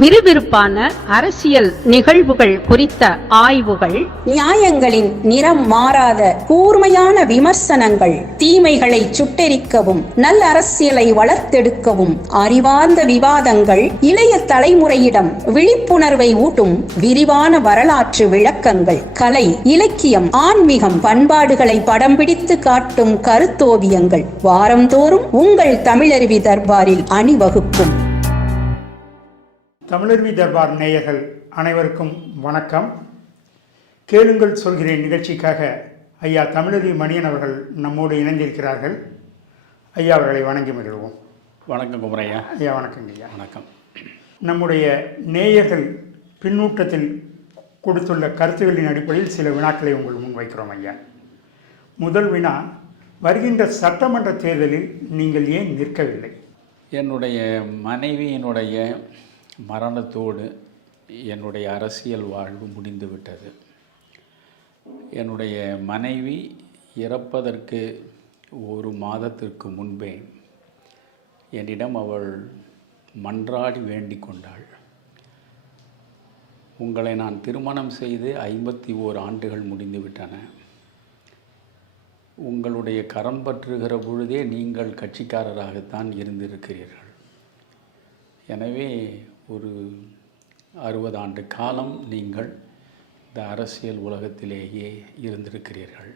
விறுவிறுப்பான அரசியல் நிகழ்வுகள் குறித்த ஆய்வுகள், நியாயங்களின் நிறம் மாறாத கூர்மையான விமர்சனங்கள், தீமைகளை சுட்டெரிக்கவும் நல்ல அரசியலை வளர்த்தெடுக்கவும் அறிவார்ந்த விவாதங்கள், இளைய தலைமுறையிடம் விழிப்புணர்வை ஊட்டும் விரிவான வரலாற்று விளக்கங்கள், கலை, இலக்கியம், ஆன்மீகம், பண்பாடுகளை படம் பிடித்து காட்டும் கருத்தோவியங்கள் வாரந்தோறும் உங்கள் தமிழருவி தர்பாரில் அணிவகுக்கும். தமிழருவி தர்பார் நேயர்கள் அனைவருக்கும் வணக்கம். கேளுங்கள் சொல்கிறேன் நிகழ்ச்சிக்காக ஐயா தமிழருவி மணியன் அவர்கள் நம்மோடு இணைந்திருக்கிறார்கள். ஐயா அவர்களை வணங்கி மகிழ்வோம். வணக்கம் குமரையா. ஐயா வணக்கங்க ஐயா. வணக்கம். நம்முடைய நேயர்கள் பின்னூட்டத்தில் கொடுத்துள்ள கருத்துகளின் அடிப்படையில் சில வினாக்களை உங்கள் முன் வைக்கிறோம் ஐயா. முதல் வினா, வருகின்ற சட்டமன்ற தேர்தலில் நீங்கள் ஏன் நிற்கவில்லை? என்னுடைய மனைவியினுடைய மரணத்தோடு என்னுடைய அரசியல் வாழ்வு முடிந்துவிட்டது. என்னுடைய மனைவி இறப்பதற்கு ஒரு மாதத்திற்கு முன்பே என்னிடம் அவள் மன்றாடி வேண்டிக் கொண்டாள். உங்களை நான் திருமணம் செய்து 51 ஆண்டுகள் முடிந்துவிட்டன. உங்களுடைய கரம் பற்றுகிற பொழுதே நீங்கள் கட்சிக்காரராகத்தான் இருந்திருக்கிறீர்கள். எனவே ஒரு 60 ஆண்டு காலம் நீங்கள் இந்த அரசியல் உலகத்திலேயே இருந்திருக்கிறீர்கள்.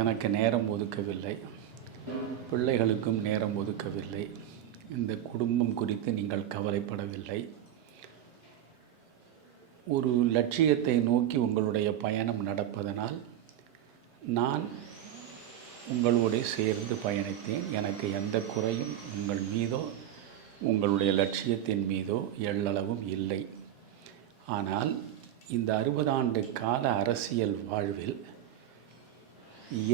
எனக்கு நேரம் ஒதுக்கவில்லை, பிள்ளைகளுக்கும் நேரம் ஒதுக்கவில்லை, இந்த குடும்பம் குறித்து நீங்கள் கவலைப்படவில்லை. ஒரு லட்சியத்தை நோக்கி உங்களுடைய பயணம் நடப்பதனால் நான் உங்களோடு சேர்ந்து பயணித்தேன். எனக்கு எந்த குறையும் உங்கள் மீதோ உங்களுடைய லட்சியத்தின் மீதோ எள்ளளவும் இல்லை. ஆனால் இந்த 60 ஆண்டு கால அரசியல் வாழ்வில்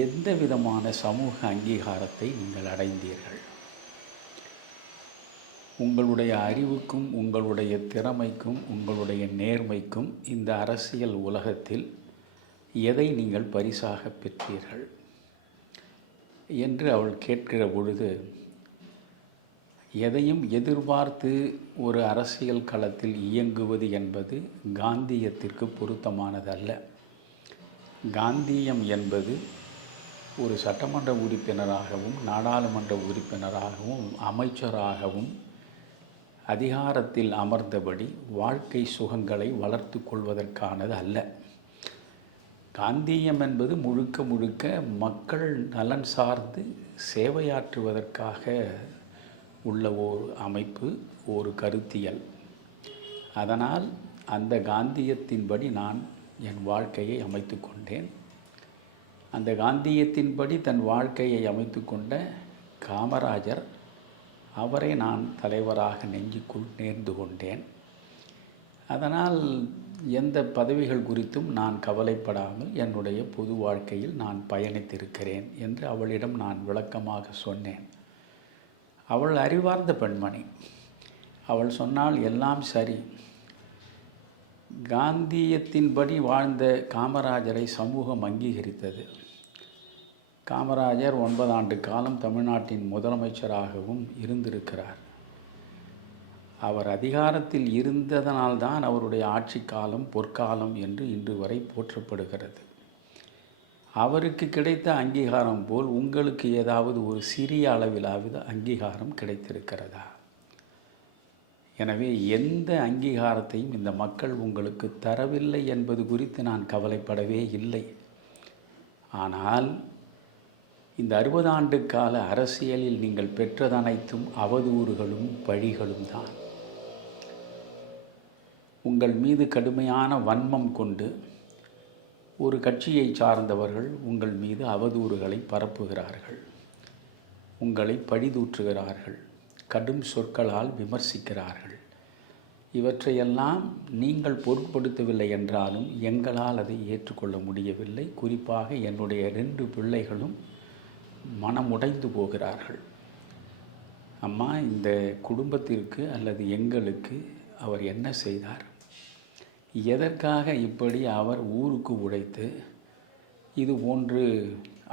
எந்த விதமான சமூக அங்கீகாரத்தை நீங்கள் அடைந்தீர்கள்? உங்களுடைய அறிவுக்கும் உங்களுடைய திறமைக்கும் உங்களுடைய நேர்மைக்கும் இந்த அரசியல் உலகத்தில் எதை நீங்கள் பரிசாக பெற்றீர்கள் என்று அவள் கேட்கிற பொழுது, எதையும் எதிர்பார்த்து ஒரு அரசியல் களத்தில் இயங்குவது என்பது காந்தியத்திற்கு பொருத்தமானதல்ல. காந்தியம் என்பது ஒரு சட்டமன்ற உறுப்பினராகவும் நாடாளுமன்ற உறுப்பினராகவும் அமைச்சராகவும் அதிகாரத்தில் அமர்ந்தபடி வாழ்க்கை சுகங்களை வளர்த்து கொள்வதற்கானது அல்ல. காந்தியம் என்பது முழுக்க முழுக்க மக்கள் நலன் சார்ந்து சேவையாற்றுவதற்காக உள்ள ஒரு அமைப்பு, ஒரு கருத்தியல். அதனால் அந்த காந்தியத்தின்படி நான் என் வாழ்க்கையை அமைத்து கொண்டேன். அந்த காந்தியத்தின்படி தன் வாழ்க்கையை அமைத்து கொண்ட காமராஜர், அவரை நான் தலைவராக நெஞ்சுக்குள் நேர்ந்து கொண்டேன். அதனால் எந்த பதவிகள் குறித்தும் நான் கவலைப்படாமல் என்னுடைய பொது வாழ்க்கையில் நான் பயணித்திருக்கிறேன் என்று அவளிடம் நான் விளக்கமாக சொன்னேன். அவள் அறிவார்ந்த பெண்மணி. அவள் சொன்னால் எல்லாம் சரி. காந்தியத்தின்படி வாழ்ந்த காமராஜரை சமூகம் அங்கீகரித்தது. காமராஜர் 9 ஆண்டு காலம் தமிழ்நாட்டின் முதலமைச்சராகவும் இருந்திருக்கிறார். அவர் அதிகாரத்தில் இருந்ததனால்தான் அவருடைய ஆட்சி காலம் பொற்காலம் என்று இன்று வரை போற்றப்படுகிறது. அவருக்கு கிடைத்த அங்கீகாரம் போல் உங்களுக்கு ஏதாவது ஒரு சிறிய அளவிலாவது அங்கீகாரம் கிடைத்திருக்கிறதா? எனவே எந்த அங்கீகாரத்தையும் இந்த மக்கள் உங்களுக்கு தரவில்லை என்பது குறித்து நான் கவலைப்படவே இல்லை. ஆனால் இந்த 60 ஆண்டு கால அரசியலில் நீங்கள் பெற்றதனைத்தும் அவதூறுகளும் பழிகளும் தான். உங்கள் மீது கடுமையான வன்மம் கொண்டு ஒரு கட்சியை சார்ந்தவர்கள் உங்கள் மீது அவதூறுகளை பரப்புகிறார்கள், உங்களை பழிதூற்றுகிறார்கள், கடும் சொற்களால் விமர்சிக்கிறார்கள். இவற்றையெல்லாம் நீங்கள் பொருட்படுத்தவில்லை என்றாலும் எங்களால் அதை ஏற்றுக்கொள்ள முடியவில்லை. குறிப்பாக என்னுடைய 2 பிள்ளைகளும் மனமுடைந்து போகிறார்கள். அம்மா, இந்த குடும்பத்திற்கு அல்லது எங்களுக்கு அவர் என்ன செய்தார்? எதற்காக இப்படி அவர் ஊருக்கு உழைத்து இது போன்று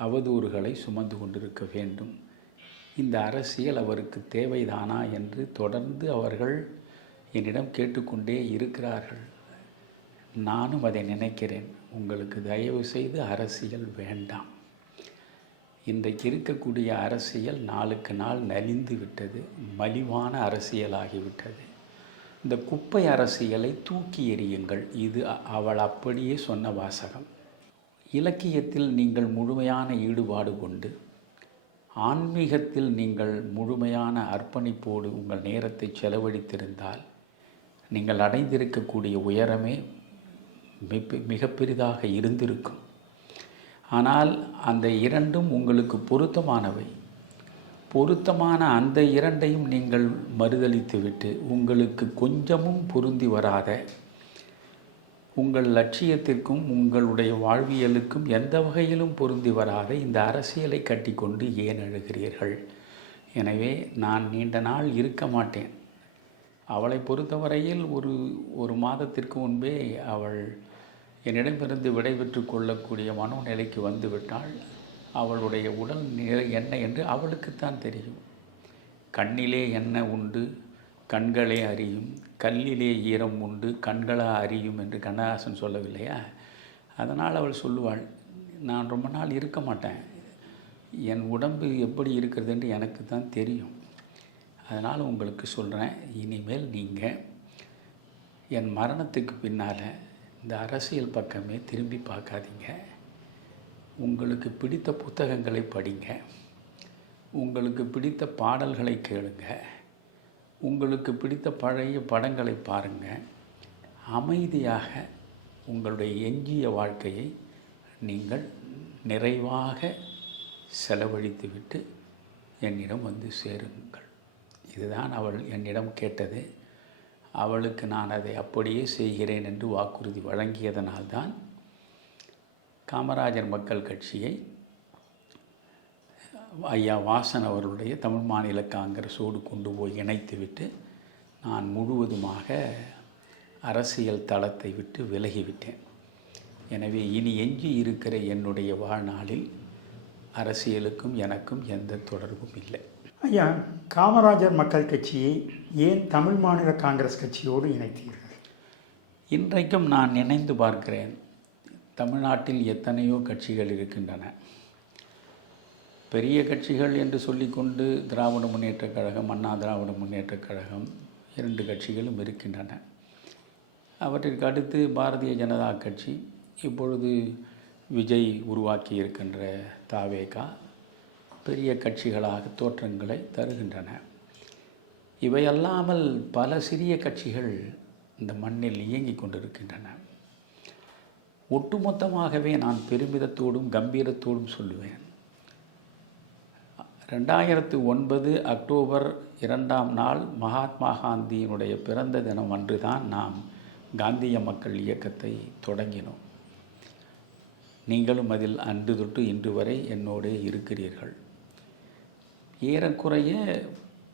அவதூறுகளை சுமந்து கொண்டிருக்க வேண்டும்? இந்த அரசியல் அவருக்கு தேவைதானா என்று தொடர்ந்து அவர்கள் என்னிடம் கேட்டுக்கொண்டே இருக்கிறார்கள். நானும் அதை நினைக்கிறேன். உங்களுக்கு தயவு செய்து அரசியல் வேண்டாம். இன்றைக்கு இருக்கக்கூடிய அரசியல் நாளுக்கு நாள் நலிந்து விட்டது, மலிவான அரசியலாகிவிட்டது. இந்த குப்பை அரசியலை தூக்கி எறியுங்கள். இது அவள் அப்படியே சொன்ன வாசகம். இலக்கியத்தில் நீங்கள் முழுமையான ஈடுபாடு கொண்டு, ஆன்மீகத்தில் நீங்கள் முழுமையான அர்ப்பணிப்போடு உங்கள் நேரத்தை செலவழித்திருந்தால் நீங்கள் அடைந்திருக்கக்கூடிய உயரமே மிக பெரிதாக இருந்திருக்கும். ஆனால் அந்த இரண்டும் உங்களுக்கு பொருத்தமானவை. பொருத்தமான அந்த இரண்டையும் நீங்கள் மறுதலித்துவிட்டு உங்களுக்கு கொஞ்சமும் பொருந்தி வராத, உங்கள் லட்சியத்திற்கும் உங்களுடைய வாழ்வியலுக்கும் எந்த வகையிலும் பொருந்தி வராத இந்த அரசியலை கட்டிக்கொண்டு ஏன் அழுகிறீர்கள்? எனவே நான் நீண்ட நாள் இருக்க மாட்டேன். அவளை பொறுத்தவரையில் ஒரு மாதத்திற்கு முன்பே அவள் என்னிடமிருந்து விடைபெற்று கொள்ளக்கூடிய மனோநிலைக்கு வந்துவிட்டாள். அவளுடைய உடல் நிலை என்ன என்று அவளுக்குத்தான் தெரியும். கண்ணிலே என்ன உண்டு கண்களே அறியும், கல்லிலே ஈரம் உண்டு கண்களா அறியும் என்று கண்ணதாசன் சொல்லவில்லையா? அதனால் அவள் சொல்லுவாள், நான் ரொம்ப நாள் இருக்க மாட்டேன், என் உடம்பு எப்படி இருக்கிறது என்று எனக்கு தான் தெரியும். அதனால் உங்களுக்கு சொல்கிறேன், இனிமேல் நீங்கள் என் மரணத்துக்கு பின்னால் இந்த அரசியல் பக்கமே திரும்பி பார்க்காதீங்க. உங்களுக்கு பிடித்த புத்தகங்களை படிங்க, உங்களுக்கு பிடித்த பாடல்களை கேளுங்க, உங்களுக்கு பிடித்த பழைய படங்களை பாருங்கள். அமைதியாக உங்களுடைய எஞ்சிய வாழ்க்கையை நீங்கள் நிறைவாக செலவழித்துவிட்டு என்னிடம் வந்து சேருங்கள். இதுதான் அவள் என்னிடம் கேட்டது. அவளுக்கு நான் அதை அப்படியே செய்கிறேன் என்று வாக்குறுதி வழங்கியதனால்தான் காமராஜர் மக்கள் கட்சியை ஐயா வாசன் அவர்களுடைய தமிழ் மாநில காங்கிரஸோடு கொண்டு போய் இணைத்துவிட்டு நான் முழுவதுமாக அரசியல் தளத்தை விட்டு விலகிவிட்டேன். எனவே இனி எஞ்சி இருக்கிற என்னுடைய வாழ்நாளில் அரசியலுக்கும் எனக்கும் எந்த தொடர்பும் இல்லை. ஐயா, காமராஜர் மக்கள் கட்சியை ஏன் தமிழ் மாநில காங்கிரஸ் கட்சியோடு இணைத்தீர்கள்? இன்றைக்கும் நான் நினைந்து பார்க்கிறேன், தமிழ்நாட்டில் எத்தனையோ கட்சிகள் இருக்கின்றன. பெரிய கட்சிகள் என்று சொல்லிக்கொண்டு திராவிட முன்னேற்றக் கழகம், அண்ணா திராவிட முன்னேற்றக் கழகம் 2 கட்சிகளும் இருக்கின்றன. அவற்றிற்கு அடுத்து பாரதிய ஜனதா கட்சி, இப்பொழுது விஜய் உருவாக்கி இருக்கின்ற தாவேகா பெரிய கட்சிகளாக தோற்றங்களை தருகின்றன. இவையல்லாமல் பல சிறிய கட்சிகள் இந்த மண்ணில் இயங்கிக் கொண்டிருக்கின்றன. ஒட்டுமொத்தமாகவே நான் பெருமிதத்தோடும் கம்பீரத்தோடும் சொல்லுவேன், 2009 அக்டோபர் 2ஆம் நாள் மகாத்மா காந்தியினுடைய பிறந்த தினம் அன்றுதான் நாம் காந்திய மக்கள் இயக்கத்தை தொடங்கினோம். நீங்களும் அதில் அன்று தொட்டு இன்று வரை என்னோடு இருக்கிறீர்கள். ஏறக்குறைய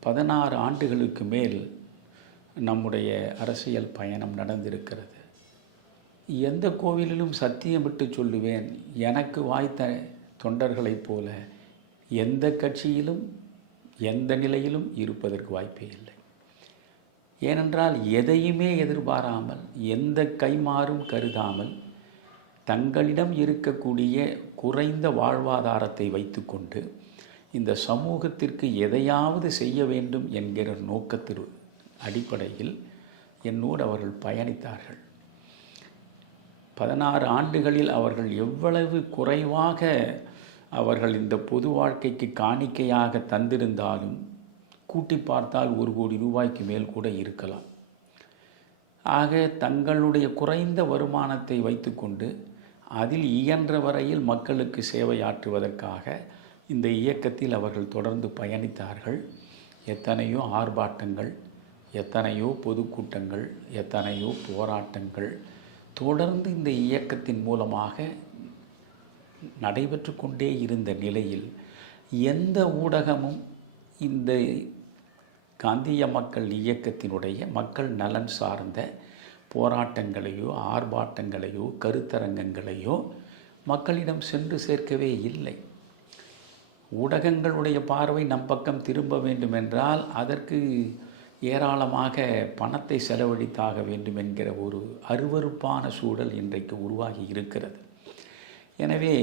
16 ஆண்டுகளுக்கு மேல் நம்முடைய அரசியல் பயணம் நடந்திருக்கிறது. எந்த கோவிலிலும் சத்தியமிட்டு சொல்லுவேன், எனக்கு வாய்த்த தொண்டர்களைப் போல எந்த கட்சியிலும் எந்த நிலையிலும் இருப்பதற்கு வாய்ப்பே இல்லை. ஏனென்றால் எதையுமே எதிர்பாராமல், எந்த கைமாறும் கருதாமல், தங்களிடம் இருக்கக்கூடிய குறைந்த வாழ்வாதாரத்தை வைத்துக்கொண்டு இந்த சமூகத்திற்கு எதையாவது செய்ய வேண்டும் என்கிற நோக்கத்தின் அடிப்படையில் என்னோடு அவர்கள் பயணித்தார்கள். 16 ஆண்டுகளில் அவர்கள் எவ்வளவு குறைவாக அவர்கள் இந்த பொது வாழ்க்கைக்கு காணிக்கையாக தந்திருந்தாலும் கூட்டி பார்த்தால் 1 கோடி ரூபாய்க்கு மேல் கூட இருக்கலாம். ஆக தங்களுடைய குறைந்த வருமானத்தை வைத்துக்கொண்டு அதில் இயன்ற வரையில் மக்களுக்கு சேவையாற்றுவதற்காக இந்த இயக்கத்தில் அவர்கள் தொடர்ந்து பயணித்தார்கள். எத்தனையோ ஆர்ப்பாட்டங்கள், எத்தனையோ பொதுக்கூட்டங்கள், எத்தனையோ போராட்டங்கள் தொடர்ந்து இந்த இயக்கத்தின் மூலமாக நடைபெற்று கொண்டே இருந்த நிலையில் எந்த ஊடகமும் இந்த காந்திய மக்கள் இயக்கத்தினுடைய மக்கள் நலன் சார்ந்த போராட்டங்களையோ ஆர்ப்பாட்டங்களையோ கருத்தரங்கங்களையோ மக்களிடம் சென்று சேர்க்கவே இல்லை. ஊடகங்களுடைய பார்வை நம் பக்கம் திரும்ப வேண்டுமென்றால் அதற்கு ஏராளமாக பணத்தை செலவழித்தாக வேண்டும் என்கிற ஒரு அருவருப்பான சூழல் இன்றைக்கு உருவாகி இருக்கிறது. எனவே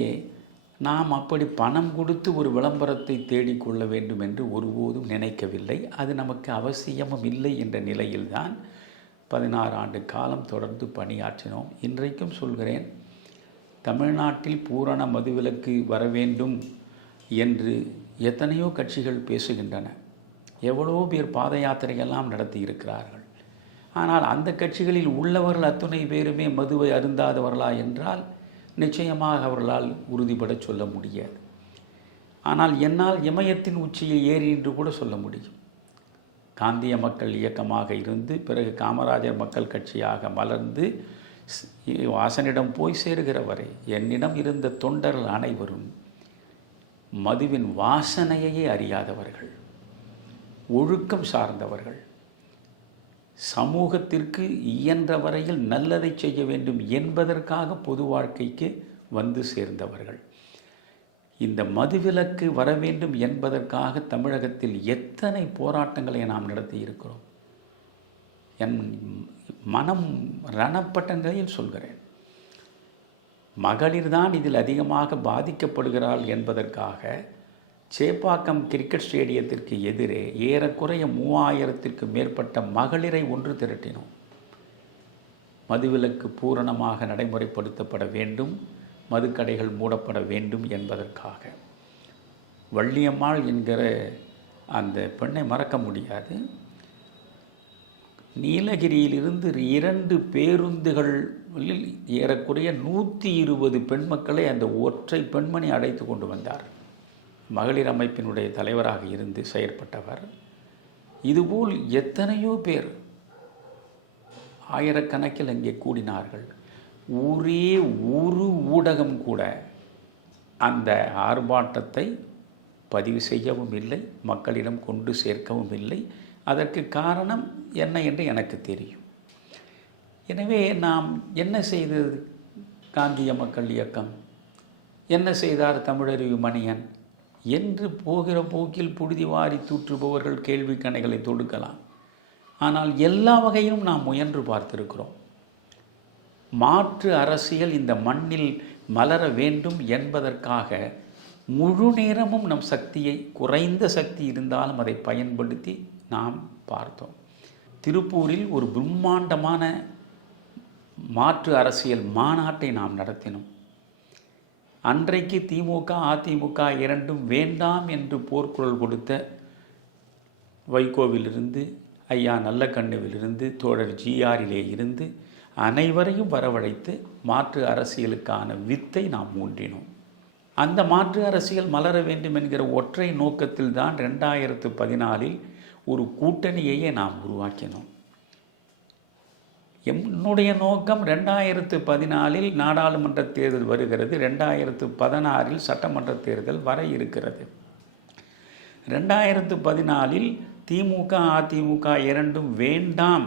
நாம் அப்படி பணம் கொடுத்து ஒரு விளம்பரத்தை தேடிக்கொள்ள வேண்டும் என்று ஒருபோதும் நினைக்கவில்லை. அது நமக்கு அவசியமும் இல்லை என்ற நிலையில்தான் 16 ஆண்டு காலம் தொடர்ந்து பணியாற்றினோம். இன்றைக்கும் சொல்கிறேன், தமிழ்நாட்டில் பூரண மதுவிலக்கு வர வேண்டும் என்று எத்தனையோ கட்சிகள் பேசுகின்றன. எவ்வளவோ பேர் பாத யாத்திரையெல்லாம் நடத்தி இருக்கிறார்கள். ஆனால் அந்த கட்சிகளில் உள்ளவர்கள் அத்துணை பேருமே மதுவை அருந்தாதவர்களா என்றால் நிச்சயமாக அவர்களால் உறுதிபட சொல்ல முடியாது. ஆனால் என்னால் இமயத்தின் உச்சியில் ஏறி என்று கூட சொல்ல முடியும். காந்திய மக்கள் இயக்கமாக இருந்து பிறகு காமராஜர் மக்கள் கட்சியாக மலர்ந்து வாசனிடம் போய் சேருகிற வரை என்னிடம் இருந்த தொண்டர்கள் அனைவரும் மதுவின் வாசனையையே அறியாதவர்கள், ஒழுக்கம் சார்ந்தவர்கள், சமூகத்திற்கு இயன்ற வரையில் நல்லதை செய்ய வேண்டும் என்பதற்காக பொது வாழ்க்கைக்கு வந்து சேர்ந்தவர்கள். இந்த மதுவிலக்கு வர வேண்டும் என்பதற்காக தமிழகத்தில் எத்தனை போராட்டங்களை நாம் நடத்தி இருக்கிறோம். என் மனம் ரணப்பட்ட நிலையில் சொல்கிறேன். மகளிர் தான் இதில் அதிகமாக பாதிக்கப்படுகிறாள் என்பதற்காக சேப்பாக்கம் கிரிக்கெட் ஸ்டேடியத்திற்கு எதிரே ஏறக்குறைய 3000த்திற்கு மேற்பட்ட மகளிரை ஒன்று திரட்டினோம். மதுவிலக்கு பூரணமாக நடைமுறைப்படுத்தப்பட வேண்டும், மதுக்கடைகள் மூடப்பட வேண்டும் என்பதற்காக. வள்ளியம்மாள் என்கிற அந்த பெண்ணை மறக்க முடியாது. நீலகிரியிலிருந்து 2 பேருந்துகளில் ஏறக்குறைய 120 பெண் மக்களை அந்த ஒற்றை பெண்மணி அழைத்து கொண்டு வந்தார். மகளிர் அமைப்பினுடைய தலைவராக இருந்து செயற்பட்டவர். இதுபோல் எத்தனையோ பேர் ஆயிரக்கணக்கில் அங்கே கூடினார்கள். ஒரே ஒரு ஊடகம் கூட அந்த ஆர்ப்பாட்டத்தை பதிவு செய்யவும் இல்லை, மக்களிடம் கொண்டு சேர்க்கவும் இல்லை. அதற்கு காரணம் என்ன என்று எனக்கு தெரியும். எனவே நாம் என்ன செய்தது? காந்திய மக்கள் இயக்கம் என்ன செய்தார்? தமிழறிவு மணியன் என்று போகிற போக்கில் புழுதி வாரி தூற்றுபவர்கள் கேள்வி கணைகளை தொடுக்கலாம். ஆனால் எல்லா வகையிலும் நாம் முயன்று பார்த்திருக்கிறோம். மாற்று அரசியல் இந்த மண்ணில் மலர வேண்டும் என்பதற்காக முழு நேரமும் நம் சக்தியை, குறைந்த சக்தி இருந்தாலும் அதை பயன்படுத்தி நாம் பார்த்தோம். திருப்பூரில் ஒரு பிரம்மாண்டமான மாற்று அரசியல் மாநாட்டை நாம் நடத்தினோம். அன்றைக்கு திமுக அதிமுக இரண்டும் வேண்டாம் என்று போர்க்குரல் கொடுத்த வைகோவிலிருந்து, ஐயா நல்லக்கண்ணுவிலிருந்து, தோழர் ஜிஆரிலே இருந்து அனைவரையும் வரவழைத்து மாற்று அரசியலுக்கான வித்தை நாம் ஊன்றினோம். அந்த மாற்று அரசியல் மலர வேண்டும் என்கிற ஒற்றை நோக்கத்தில் தான் 2014 ஒரு கூட்டணியையே நாம் உருவாக்கினோம். என்னுடைய நோக்கம் 2014 நாடாளுமன்ற தேர்தல் வருகிறது, 2016 சட்டமன்ற தேர்தல் வர இருக்கிறது. 2014 திமுக அதிமுக இரண்டும் வேண்டாம்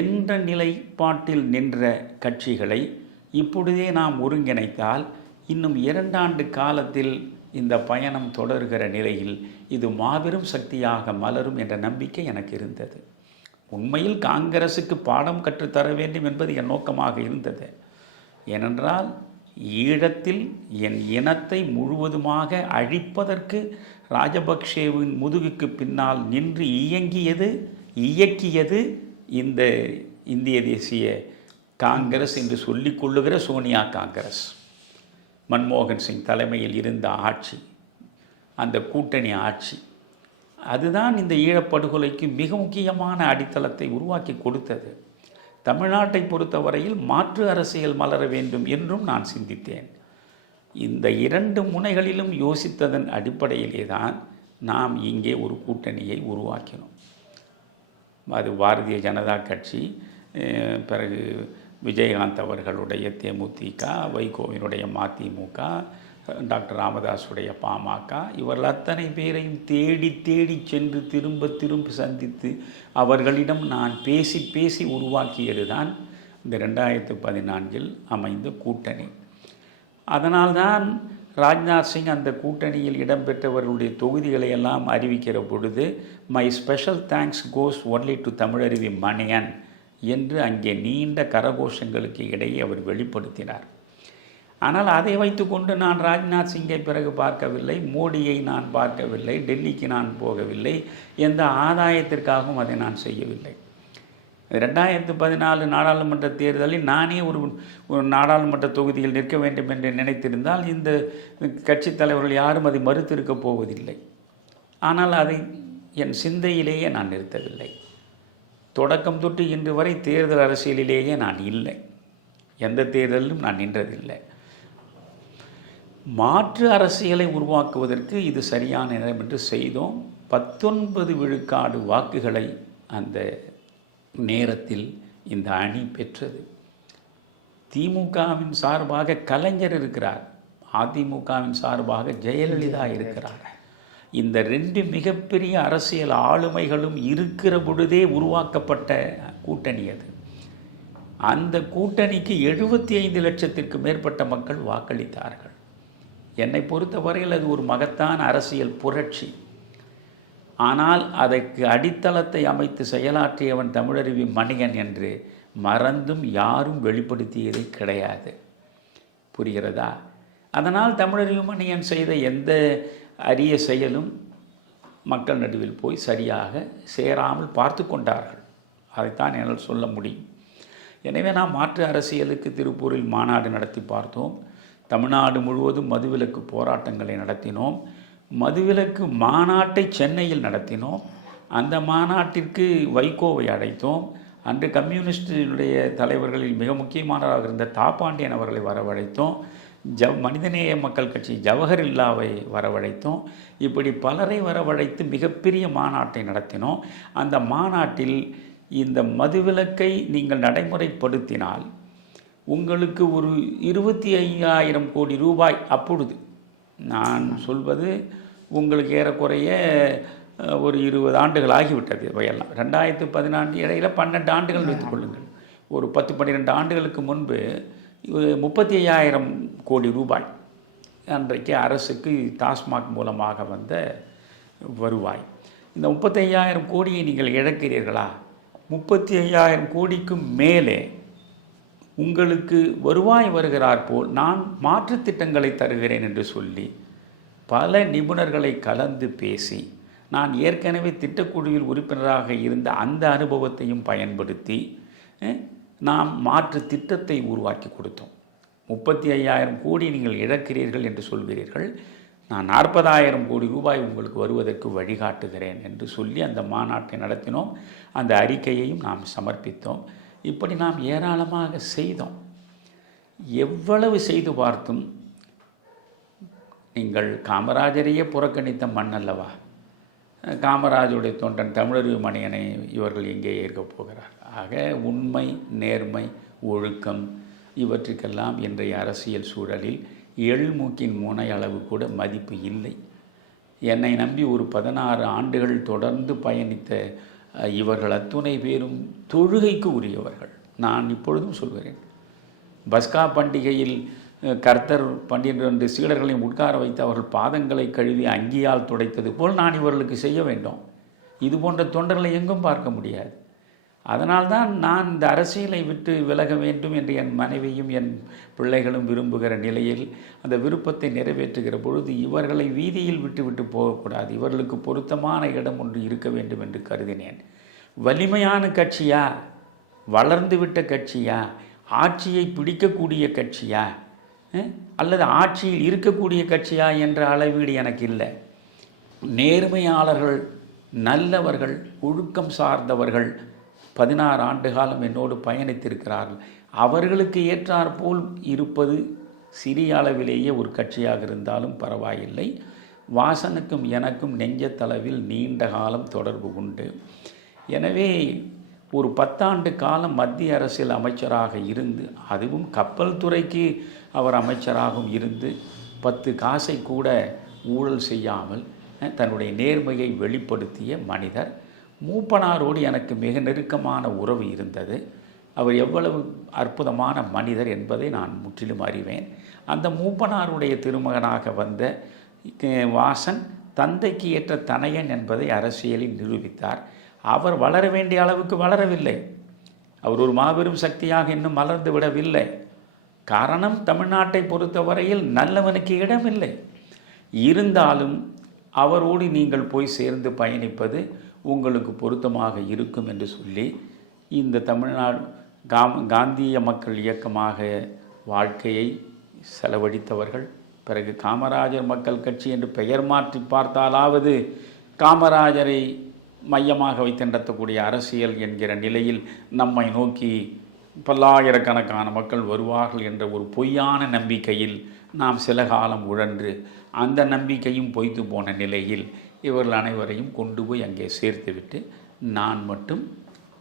என்ற நிலைப்பாட்டில் நின்ற கட்சிகளை இப்பொழுதே நாம் ஒருங்கிணைத்தால் இன்னும் 2 ஆண்டு காலத்தில் இந்த பயணம் தொடர்கிற நிலையில் இது மாபெரும் சக்தியாக மலரும் என்ற நம்பிக்கை எனக்கு இருந்தது. உண்மையில் காங்கிரசுக்கு பாடம் கற்றுத்தர வேண்டும் என்பது என் நோக்கமாக இருந்தது. ஏனென்றால் ஈழத்தில் என் இனத்தை முழுவதுமாக அழிப்பதற்கு ராஜபக்சேவின் முதுகுக்கு பின்னால் நின்று இயக்கியது இந்த இந்திய தேசிய காங்கிரஸ் என்று சொல்லிக் கொள்ளுகிற சோனியா காங்கிரஸ். மன்மோகன் சிங் தலைமையில் இருந்த ஆட்சி, அந்த கூட்டணி ஆட்சி, அதுதான் இந்த ஈழப்படுகொலைக்கு மிக முக்கியமான அடித்தளத்தை உருவாக்கி கொடுத்தது. தமிழ்நாட்டை பொறுத்தவரையில் மாற்று அரசியல் மலர வேண்டும் என்றும் நான் சிந்தித்தேன். இந்த 2 முனைகளிலும் யோசித்ததன் அடிப்படையிலே தான் நாம் இங்கே ஒரு கூட்டணியை உருவாக்கினோம். அது பாரதிய ஜனதா கட்சி, பிறகு விஜயகாந்த் அவர்களுடைய தேமுதிக, வைகோவினுடைய மதிமுக, டாக்டர் ராமதாஸுடைய பாமக, இவர்கள் அத்தனை பேரையும் தேடி சென்று திரும்ப சந்தித்து அவர்களிடம் நான் பேசி உருவாக்கியது தான் இந்த 2014 அமைந்த கூட்டணி. அதனால்தான் ராஜ்நாத் சிங் அந்த கூட்டணியில் இடம்பெற்றவர்களுடைய தொகுதிகளை எல்லாம் அறிவிக்கிற பொழுது my special thanks goes only to Tamilaruvi Manian என்று அங்கே நீண்ட கரகோஷங்களுக்கு இடையே அவர் வெளிப்படுத்தினார். ஆனால் அதை வைத்துக்கொண்டு நான் ராஜ்நாத் சிங்கை பிறகு பார்க்கவில்லை, மோடியை நான் பார்க்கவில்லை, டெல்லிக்கு நான் போகவில்லை, எந்த ஆதாயத்திற்காகவும் அதை நான் செய்யவில்லை. 2014 நாடாளுமன்ற தேர்தலில் நானே ஒரு நாடாளுமன்ற தொகுதியில் நிற்க வேண்டும் என்று நினைத்திருந்தால் இந்த கட்சித் தலைவர்கள் யாரும் அதை மறுத்திருக்கப் போவதில்லை. ஆனால் அதை என் சிந்தையிலேயே நான் நிறுத்தவில்லை. தொடக்கம் தொட்டு இன்று வரை தேர்தல் அரசியலிலேயே நான் இல்லை, எந்த தேர்தலிலும் நான் நின்றதில்லை. மாற்று அரசியலை உருவாக்குவதற்கு இது சரியான நேரம் என்று செய்தோம். 19 விழுக்காடு வாக்குகளை அந்த நேரத்தில் இந்த அணி பெற்றது. திமுகவின் சார்பாக கலைஞர் இருக்கிறார், அதிமுகவின் சார்பாக ஜெயலலிதா இருக்கிறார். இந்த 2 மிகப்பெரிய அரசியல் ஆளுமைகளும் இருக்கிற பொழுதே உருவாக்கப்பட்ட கூட்டணி அது. அந்த கூட்டணிக்கு 75 லட்சத்திற்கு மேற்பட்ட மக்கள் வாக்களித்தார்கள். என்னை பொறுத்தவரையில் அது ஒரு மகத்தான அரசியல் புரட்சி. ஆனால் அதற்கு அடித்தளத்தை அமைத்து செயலாற்றியவன் தமிழருவி மணியன் என்று மறந்தும் யாரும் வெளிப்படுத்தியதே கிடையாது. புரிகிறதா? அதனால் தமிழருவி மணியன் செய்த எந்த அரிய செயலும் மக்கள் நடுவில் போய் சரியாக சேராமல் பார்த்து கொண்டார்கள். அதைத்தான் என்னால் சொல்ல முடியும். எனவே நாம் மாற்று அரசியலுக்கு திருப்பூரில் மாநாடு நடத்தி பார்த்தோம். தமிழ்நாடு முழுவதும் மதுவிலக்கு போராட்டங்களை நடத்தினோம். மதுவிலக்கு மாநாட்டை சென்னையில் நடத்தினோம். அந்த மாநாட்டிற்கு வைகோவை அழைத்தோம். அன்று கம்யூனிஸ்டுடைய தலைவர்களில் மிக முக்கியமானவராக இருந்த தாப்பாண்டியன் அவர்களை வரவழைத்தோம். மனிதநேய மக்கள் கட்சி ஜவஹர்லாவை வரவழைத்தோம். இப்படி பலரை வரவழைத்து மிகப்பெரிய மாநாட்டை நடத்தினோம். அந்த மாநாட்டில் இந்த மதுவிலக்கை நீங்கள் நடைமுறைப்படுத்தினால் உங்களுக்கு ஒரு 25,000 கோடி ரூபாய், அப்பொழுது நான் சொல்வது உங்களுக்கு ஏறக்குறைய ஒரு 20 ஆண்டுகள் ஆகிவிட்டது. இவையெல்லாம் 2014 இடையில் 12 ஆண்டுகள் வைத்துக்கொள்ளுங்கள். ஒரு 10-12 ஆண்டுகளுக்கு முன்பு 35,000 கோடி ரூபாய் அன்றைக்கு அரசுக்கு டாஸ்மாக் மூலமாக வந்த வருவாய். இந்த 35,000 கோடியை நீங்கள் இழக்கிறீர்களா? 35,000 கோடிக்கு மேலே உங்களுக்கு வருவாய் வருகிறார் போல் நான் மாற்றுத் திட்டங்களை தருகிறேன் என்று சொல்லி பல நிபுணர்களை கலந்து பேசி, நான் ஏற்கனவே திட்டக்குழுவில் உறுப்பினராக இருந்த அந்த அனுபவத்தையும் பயன்படுத்தி நாம் மாற்று திட்டத்தை உருவாக்கி கொடுத்தோம். 35,000 கோடி நீங்கள் இழக்கிறீர்கள் என்று சொல்கிறீர்கள், நான் 40,000 கோடி ரூபாய் உங்களுக்கு வருவதற்கு வழிகாட்டுகிறேன் என்று சொல்லி அந்த மாநாட்டை நடத்தினோம். அந்த அறிக்கையையும் நாம் சமர்ப்பித்தோம். இப்படி நாம் ஏராளமாக செய்தோம். எவ்வளவு செய்து பார்த்தும் நீங்கள் காமராஜரையே புறக்கணித்த மண் அல்லவா? காமராஜருடைய தொண்டன் தமிழருவி மணியனை இவர்கள் எங்கே ஏற்கப் போகிறார்? ஆக உண்மை, நேர்மை, ஒழுக்கம் இவற்றுக்கெல்லாம் இன்றைய அரசியல் சூழலில் எள்மூக்கின் முனை அளவு கூட மதிப்பு இல்லை. என்னை நம்பி ஒரு 16 ஆண்டுகள் தொடர்ந்து பயணித்த இவர்கள் அத்துணை பேரும் தொழுகைக்கு உரியவர்கள். நான் இப்பொழுதும் சொல்கிறேன், பஸ்கா பண்டிகையில் கர்த்தர் 12 சீடர்களையும் உட்கார வைத்து அவர்கள் பாதங்களை கழுவி அங்கியால் துடைத்தது போல் நான் இவர்களுக்கு செய்ய வேண்டும். இது போன்ற தொண்டர்களை எங்கும் பார்க்க முடியாது. அதனால்தான் நான் இந்த அரசியலை விட்டு விலக வேண்டும் என்று என் மனைவியும் என் பிள்ளைகளும் விரும்புகிற நிலையில் அந்த விருப்பத்தை நிறைவேற்றுகிற பொழுது இவர்களை வீதியில் விட்டு போகக்கூடாது, இவர்களுக்கு பொருத்தமான இடம் ஒன்று இருக்க வேண்டும் என்று கருதினேன். வலிமையான கட்சியா, வளர்ந்துவிட்ட கட்சியா, ஆட்சியை பிடிக்கக்கூடிய கட்சியா, அல்லது ஆட்சியில் இருக்கக்கூடிய கட்சியா என்ற அளவீடு எனக்கு இல்லை. நேர்மையாளர்கள், நல்லவர்கள், ஒழுக்கம் சார்ந்தவர்கள் 16 ஆண்டு காலம் என்னோடு பயணித்திருக்கிறார்கள். அவர்களுக்கு ஏற்றாற்போல் இருப்பது சிறிய அளவிலேயே ஒரு கட்சியாக இருந்தாலும் பரவாயில்லை. வாசனுக்கும் எனக்கும் நெஞ்சத்தளவில் நீண்ட காலம் தொடர்பு உண்டு. எனவே ஒரு 10 ஆண்டு காலம் மத்திய அரசில் அமைச்சராக இருந்து, அதுவும் கப்பல் துறைக்கு அவர் அமைச்சராகவும் இருந்து 10 காசை கூட ஊழல் செய்யாமல் தன்னுடைய நேர்மையை வெளிப்படுத்திய மனிதர். மூப்பனாரோடு எனக்கு மிக நெருக்கமான உறவு இருந்தது. அவர் எவ்வளவு அற்புதமான மனிதர் என்பதை நான் முற்றிலும் அறிவேன். அந்த மூப்பனாருடைய திருமகனாக வந்த வாசன் தந்தைக்கு ஏற்ற தனையன் என்பதை அரசியலில் நிரூபித்தார். அவர் வளர வேண்டிய அளவுக்கு வளரவில்லை. அவர் ஒரு மாபெரும் சக்தியாக இன்னும் வளர்ந்து விடவில்லை. காரணம், தமிழ்நாட்டை பொறுத்தவரையில் நல்லவனுக்கு இடமில்லை. இருந்தாலும் அவரோடு நீங்கள் போய் சேர்ந்து பயணிப்பது உங்களுக்கு பொருத்தமாக இருக்கும் என்று சொல்லி இந்த தமிழ்நாடு காந்திய மக்கள் இயக்கமாக வாழ்க்கையை செலவழித்தவர்கள். பிறகு காமராஜர் மக்கள் கட்சி என்று பெயர் மாற்றி பார்த்தாலாவது காமராஜரை மையமாக வைத்து நடத்தக்கூடிய அரசியல் என்கிற நிலையில் நம்மை நோக்கி பல்லாயிரக்கணக்கான மக்கள் வருவார்கள் என்ற ஒரு பொய்யான நம்பிக்கையில் நாம் சில காலம் உழன்று அந்த நம்பிக்கையும் பொய்த்து போன நிலையில் இவர்கள் அனைவரையும் கொண்டு போய் அங்கே சேர்த்துவிட்டு நான் மட்டும்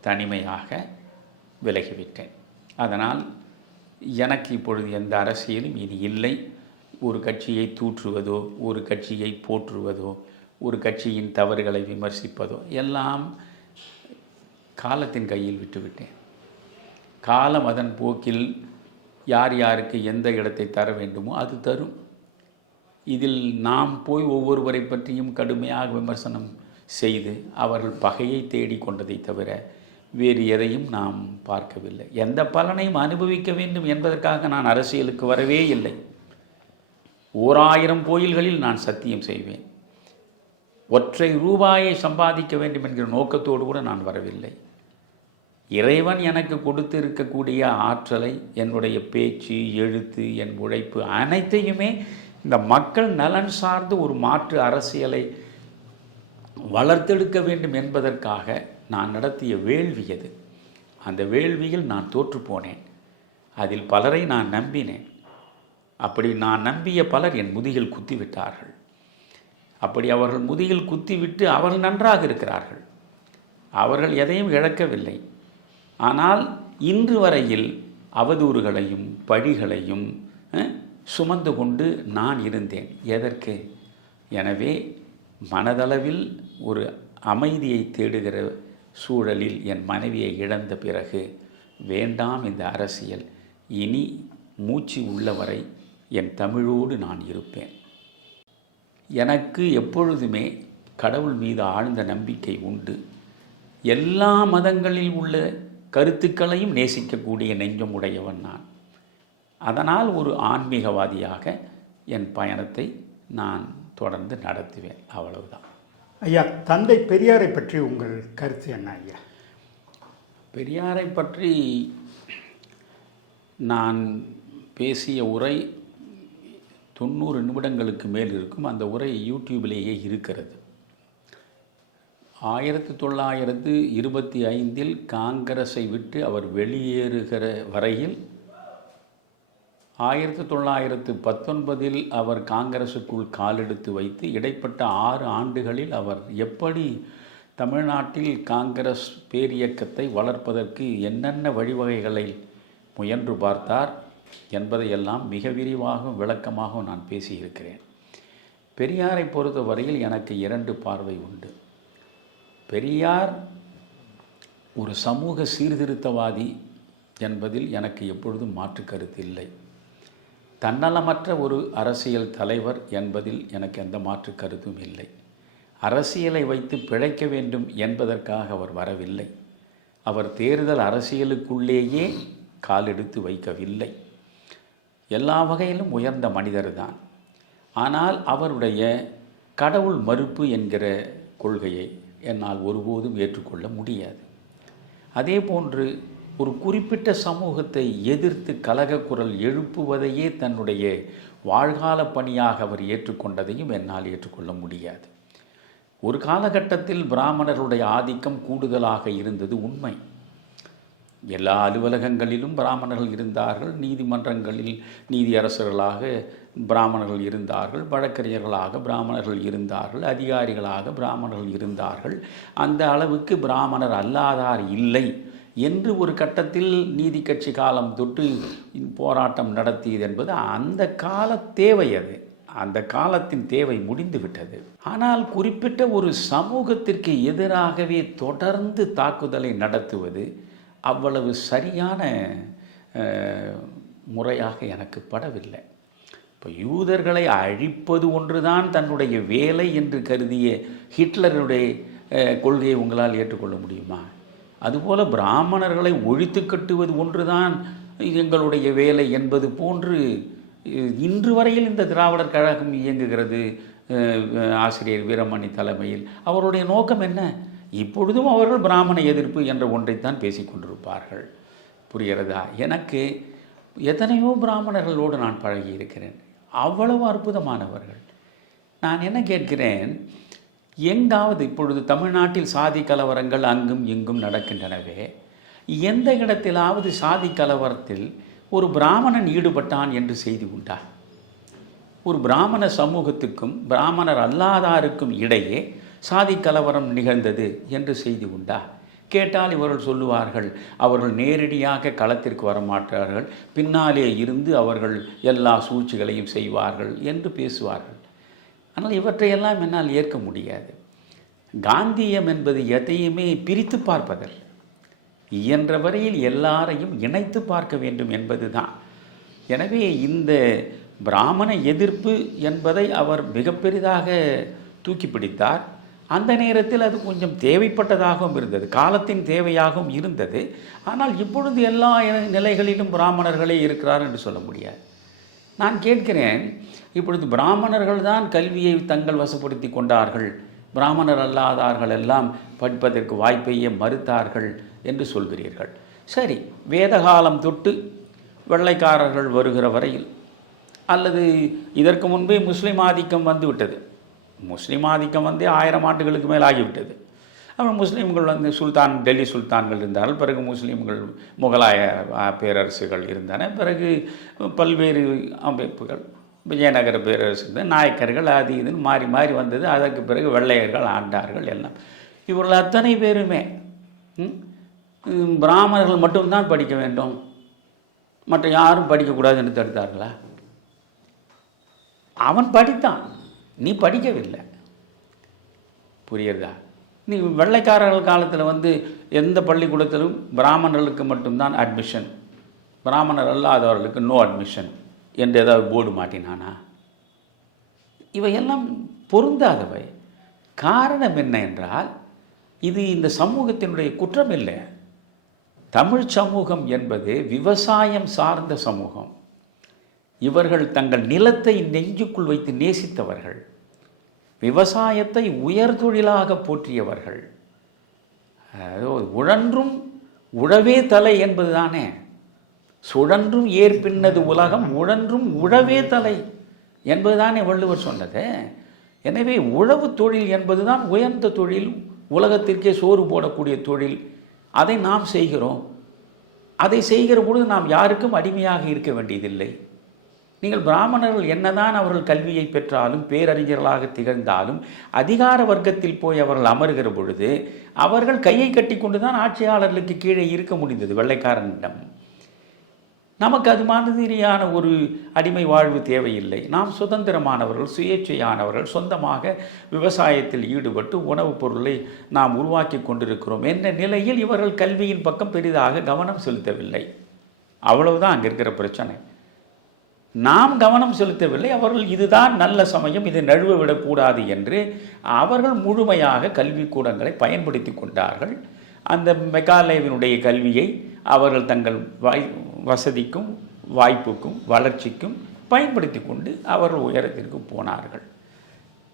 தனிமையாக விலகிவிட்டேன். அதனால் எனக்கு இப்பொழுது எந்த அரசியலும் இனி இல்லை. ஒரு கட்சியை தூற்றுவதோ, ஒரு கட்சியை போற்றுவதோ, ஒரு கட்சியின் தவறுகளை விமர்சிப்பதோ எல்லாம் காலத்தின் கையில் விட்டுவிட்டேன். காலம் அதன் போக்கில் யார் யாருக்கு எந்த இடத்தை தர வேண்டுமோ அது தரும். இதில் நாம் போய் ஒவ்வொருவரை பற்றியும் கடுமையாக விமர்சனம் செய்து அவர்கள் பகையை தேடி கொண்டதை தவிர வேறு எதையும் நாம் பார்க்கவில்லை. எந்த பலனையும் அனுபவிக்க வேண்டும் என்பதற்காக நான் அரசியலுக்கு வரவே இல்லை. 1000 கோயில்களில் நான் சத்தியம் செய்வேன். ஒற்றை ரூபாயை சம்பாதிக்க வேண்டும் என்கிற நோக்கத்தோடு கூட நான் வரவில்லை. இறைவன் எனக்கு கொடுத்து இருக்கக்கூடிய ஆற்றலை, என்னுடைய பேச்சு, எழுத்து, என் உழைப்பு அனைத்தையுமே இந்த மக்கள் நலன் சார்ந்து ஒரு மாற்று அரசியலை வளர்த்தெடுக்க வேண்டும் என்பதற்காக நான் நடத்திய வேள்வி அது. அந்த வேள்வியில் நான் தோற்று போனேன். அதில் பலரை நான் நம்பினேன். அப்படி நான் நம்பிய பலர் என் முதுகில் குத்திவிட்டார்கள். அப்படி அவர்கள் முதுகில் குத்திவிட்டு அவர்கள் நன்றாக இருக்கிறார்கள். அவர்கள் எதையும் இழக்கவில்லை. ஆனால் இன்று வரையில் அவதூறுகளையும் பழிகளையும் சுமந்து கொண்டு நான் இருந்தேன். எதற்கு? எனவே மனதளவில் ஒரு அமைதியை தேடுகிற சூழலில் என் மனைவியை இழந்த பிறகு வேண்டாம் இந்த அரசியல், இனி மூச்சு உள்ளவரை என் தமிழோடு நான் இருப்பேன். எனக்கு எப்பொழுதுமே கடவுள் மீது ஆழ்ந்த நம்பிக்கை உண்டு. எல்லா மதங்களில் உள்ள கருத்துக்களையும் நேசிக்கக்கூடிய நெஞ்சம் உடையவன் நான். அதனால் ஒரு ஆன்மீகவாதியாக என் பயணத்தை நான் தொடர்ந்து நடத்துவேன். அவ்வளவுதான். ஐயா, தந்தை பெரியாரை பற்றி உங்கள் கருத்து என்ன ஐயா? பெரியாரை பற்றி நான் பேசிய உரை 90 நிமிடங்களுக்கு மேல் இருக்கும். அந்த உரை யூடியூபிலேயே இருக்கிறது. 1925 காங்கிரஸை விட்டு அவர் வெளியேறுகிற வரையில் 1919 அவர் காங்கிரஸுக்குள் காலெடுத்து வைத்து இடைப்பட்ட 6 ஆண்டுகளில் அவர் எப்படி தமிழ்நாட்டில் காங்கிரஸ் பேரியக்கத்தை வளர்ப்பதற்கு என்னென்ன வழிவகைகளை முயன்று பார்த்தார் என்பதையெல்லாம் மிக விரிவாகவும் விளக்கமாகவும் நான் பேசியிருக்கிறேன். பெரியாரை பொறுத்தவரையில் எனக்கு 2 பார்வை உண்டு. பெரியார் ஒரு சமூக சீர்திருத்தவாதி என்பதில் எனக்கு எப்பொழுதும் மாற்று கருத்து இல்லை. தன்னலமற்ற ஒரு அரசியல் தலைவர் என்பதில் எனக்கு எந்த மாற்று கருத்தும் இல்லை. அரசியலை வைத்து பிழைக்க வேண்டும் என்பதற்காக அவர் வரவில்லை. அவர் தேர்தல் அரசியலுக்குள்ளேயே காலெடுத்து வைக்கவில்லை. எல்லா வகையிலும் உயர்ந்த மனிதர்தான். ஆனால் அவருடைய கடவுள் மறுப்பு என்கிற கொள்கையை என்னால் ஒருபோதும் ஏற்றுக்கொள்ள முடியாது. அதே போன்று ஒரு குறிப்பிட்ட சமூகத்தை எதிர்த்து கலகக்குரல் எழுப்புவதையே தன்னுடைய வாழ்கால பணியாக அவர் ஏற்றுக்கொண்டதையும் என்னால் ஏற்றுக்கொள்ள முடியாது. ஒரு காலகட்டத்தில் பிராமணர்களுடைய ஆதிக்கம் கூடுதலாக இருந்தது உண்மை. எல்லா அலுவலகங்களிலும் பிராமணர்கள் இருந்தார்கள். நீதிமன்றங்களில் நீதியரசர்களாக பிராமணர்கள் இருந்தார்கள். வழக்கறிஞர்களாக பிராமணர்கள் இருந்தார்கள். அதிகாரிகளாக பிராமணர்கள் இருந்தார்கள். அந்த அளவுக்கு பிராமணர் அல்லாதார் இல்லை என்று ஒரு கட்டத்தில் நீதி கட்சி காலம் தொட்டு போராட்டம் நடத்தியது என்பது அந்த கால தேவை. அது அந்த காலத்தின் தேவை முடிந்து விட்டது. ஆனால் குறிப்பிட்ட ஒரு சமூகத்திற்கு எதிராகவே தொடர்ந்து தாக்குதலை நடத்துவது அவ்வளவு சரியான முறையாக எனக்கு படவில்லை. இப்போ யூதர்களை அழிப்பது ஒன்றுதான் தன்னுடைய வேலை என்று கருதிய ஹிட்லருடைய கொள்கையை உங்களால் ஏற்றுக்கொள்ள முடியுமா? அதுபோல் பிராமணர்களை ஒழித்து கட்டுவது ஒன்றுதான் எங்களுடைய வேலை என்பது போன்று இன்று வரையில் இந்த திராவிடர் கழகம் இயங்குகிறது. ஆசிரியர் வீரமணி தலைமையில் அவருடைய நோக்கம் என்ன? இப்பொழுதும் அவர்கள் பிராமண எதிர்ப்பு என்ற ஒன்றைத்தான் பேசிக்கொண்டிருப்பார்கள். புரிகிறதா? எனக்கு எத்தனையோ பிராமணர்களோடு நான் பழகி இருக்கிறேன். அவ்வளவு அற்புதமானவர்கள். நான் என்ன கேட்கிறேன், எங்காவது இப்பொழுது தமிழ்நாட்டில் சாதி கலவரங்கள் அங்கும் இங்கும் நடக்கின்றனவே, எந்த இடத்திலாவது சாதி கலவரத்தில் ஒரு பிராமணன் ஈடுபட்டான் என்று செய்தி உண்டா? ஒரு பிராமண சமூகத்துக்கும் பிராமணர் அல்லாதாருக்கும் இடையே சாதி கலவரம் நிகழ்ந்தது என்று செய்தி உண்டா? கேட்டால் இவர்கள் சொல்லுவார்கள், அவர்கள் நேரடியாக களத்திற்கு வரமாட்டார்கள், பின்னாலே இருந்து அவர்கள் எல்லா சூழ்ச்சிகளையும் செய்வார்கள் என்று பேசுவார்கள். ஆனால் இவற்றையெல்லாம் என்னால் ஏற்க முடியாது. காந்தியம் என்பது எதையுமே பிரித்து பார்ப்பதல், இயன்ற வரையில் எல்லாரையும் இணைத்து பார்க்க வேண்டும் என்பது தான். எனவே இந்த பிராமண எதிர்ப்பு என்பதை அவர் மிக பெரிதாக தூக்கி பிடித்தார். அந்த நேரத்தில் அது கொஞ்சம் தேவைப்பட்டதாகவும் இருந்தது, காலத்தின் தேவையாகவும் இருந்தது. ஆனால் இப்பொழுது எல்லா நிலைகளிலும் பிராமணர்களே இருக்கிறார் என்று சொல்ல முடியாது. நான் கேட்கிறேன், இப்பொழுது பிராமணர்கள் தான் கல்வியை தங்கள் வசப்படுத்தி கொண்டார்கள், பிராமணர் அல்லாதார்கள் எல்லாம் படிப்பதற்கு வாய்ப்பையே மறுத்தார்கள் என்று சொல்கிறீர்கள். சரி, வேதகாலம் தொட்டு வெள்ளைக்காரர்கள் வருகிற வரையில் அல்லது இதற்கு முன்பே முஸ்லீம் ஆதிக்கம் வந்துவிட்டது. முஸ்லீம் ஆதிக்கம் வந்து 1000 ஆண்டுகளுக்கு மேல் ஆகிவிட்டது. அப்புறம் முஸ்லீம்கள் வந்து டெல்லி சுல்தான்கள் இருந்தார்கள், பிறகு முஸ்லீம்கள் முகலாய பேரரசுகள் இருந்தன, பிறகு பல்வேறு அமைப்புகள் விஜயநகர பேரரசு இருந்தது, நாயக்கர்கள் அது இதுன்னு மாறி மாறி வந்தது. அதற்கு பிறகு வெள்ளையர்கள் ஆண்டார்கள் எல்லாம். இவர்கள் அத்தனை பேருமே பிராமணர்கள் மட்டும்தான் படிக்க வேண்டும், மற்ற யாரும் படிக்கக்கூடாது என்று தடுத்தார்களா? அவன் படித்தான், நீ படிக்கவில்லை. புரியுறதா? நீ வெள்ளைக்காரர்கள் காலத்தில் வந்து எந்த பள்ளிக்கூடத்திலும் பிராமணர்களுக்கு மட்டும்தான் அட்மிஷன், பிராமணர் அல்லாதவர்களுக்கு நோ அட்மிஷன் என்று ஏதாவது போர்டு மாட்டினானா? இவையெல்லாம் பொருந்தாதவை. காரணம் என்ன என்றால், இது இந்த சமூகத்தினுடைய குற்றம் இல்லை. தமிழ் சமூகம் என்பது விவசாயம் சார்ந்த சமூகம். இவர்கள் தங்கள் நிலத்தை நெஞ்சுக்குள் வைத்து நேசித்தவர்கள், விவசாயத்தை உயர் தொழிலாக போற்றியவர்கள். உழன்றும் உழவே தலை என்பது தானே. சுழன்றும் ஏற்பின்னது உலகம், உழன்றும் உழவே தலை என்பதுதானே வள்ளுவர் சொன்னது. எனவே உழவு தொழில் என்பதுதான் உயர்ந்த தொழில், உலகத்திற்கே சோறு போடக்கூடிய தொழில். அதை நாம் செய்கிறோம். அதை செய்கிற பொழுது நாம் யாருக்கும் அடிமையாக இருக்க வேண்டியதில்லை. நீங்கள் பிராமணர்கள் என்னதான் அவர்கள் கல்வியை பெற்றாலும் பேரறிஞர்களாக திகழ்ந்தாலும் அதிகார வர்க்கத்தில் போய் அவர்கள் அமர்கிற பொழுது அவர்கள் கையை கட்டி கொண்டு தான் ஆட்சியாளர்களுக்கு கீழே இருக்க முடிந்தது வெள்ளைக்காரனிடம். நமக்கு அது மாதிரியான ஒரு அடிமை வாழ்வு தேவையில்லை. நாம் சுதந்திரமானவர்கள், சுயேட்சையானவர்கள், சொந்தமாக விவசாயத்தில் ஈடுபட்டு உணவுப் பொருளை நாம் உருவாக்கி கொண்டிருக்கிறோம் என்ற நிலையில் இவர்கள் கல்வியின் பக்கம் பெரிதாக கவனம் செலுத்தவில்லை. அவ்வளவுதான் அங்கே இருக்கிற பிரச்சனை. நாம் கவனம் செலுத்தவில்லை. அவர்கள் இதுதான் நல்ல சமயம், இதை நழுவ விடக்கூடாது என்று அவர்கள் முழுமையாக கல்விக்கூடங்களை பயன்படுத்தி கொண்டார்கள். அந்த மெக்காலேவினுடைய கல்வியை அவர்கள் தங்கள் வசதிக்கும் வாய்ப்புக்கும் வளர்ச்சிக்கும் பயன்படுத்தி கொண்டு அவர்கள் உயரத்திற்கு போனார்கள்.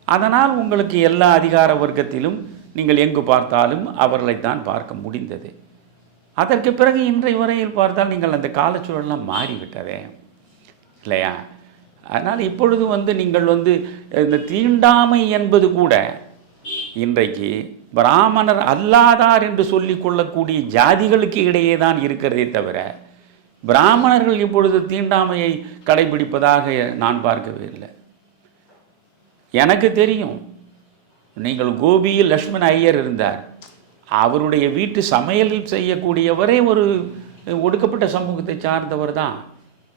அதனால் உங்களுக்கு எல்லா அதிகார வர்க்கத்திலும் நீங்கள் எங்கு பார்த்தாலும் அவர்களைத்தான் பார்க்க முடிந்தது. அதற்கு பிறகு இன்றைய வரையில் பார்த்தால் நீங்கள் அந்த காலச்சூழலாம் மாறிவிட்டதே இல்லையா? அதனால் இப்பொழுது நீங்கள் இந்த தீண்டாமை என்பது கூட இன்றைக்கு பிராமணர் அல்லாதார் என்று சொல்லிக் கொள்ளக்கூடிய ஜாதிகளுக்கு இடையே தான் இருக்கிறதே தவிர பிராமணர்கள் இப்பொழுது தீண்டாமையை கடைபிடிப்பதாக நான் பார்க்கவே இல்லை. எனக்கு தெரியும், நீங்கள் கோபியில் லக்ஷ்மண ஐயர் இருந்தார், அவருடைய வீட்டு சமையலில் செய்யக்கூடியவரே ஒரு ஒடுக்கப்பட்ட சமூகத்தை சார்ந்தவர் தான்.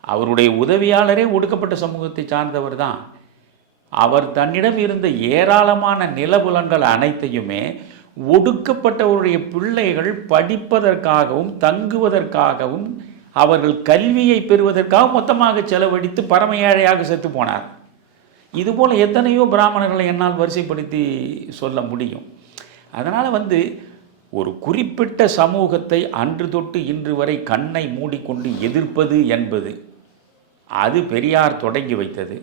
அவருடைய உதவியாளரே ஒடுக்கப்பட்ட சமூகத்தை சார்ந்தவர் தான். அவர் தன்னிடம் இருந்த ஏராளமான நிலபுலன்கள் அனைத்தையுமே ஒடுக்கப்பட்டவருடைய பிள்ளைகள் படிப்பதற்காகவும் தங்குவதற்காகவும் அவர்கள் கல்வியை பெறுவதற்காக மொத்தமாக செலவழித்து பரம ஏழையாக செத்து போனார். இதுபோல் எத்தனையோ பிராமணர்களை என்னால் வரிசைப்படுத்தி சொல்ல முடியும். அதனால் ஒரு குறிப்பிட்ட சமூகத்தை அன்று தொட்டு இன்று வரை கண்ணை மூடிக்கொண்டு எதிர்ப்பது என்பது அது பெரியார் தொடங்கி வைத்தது.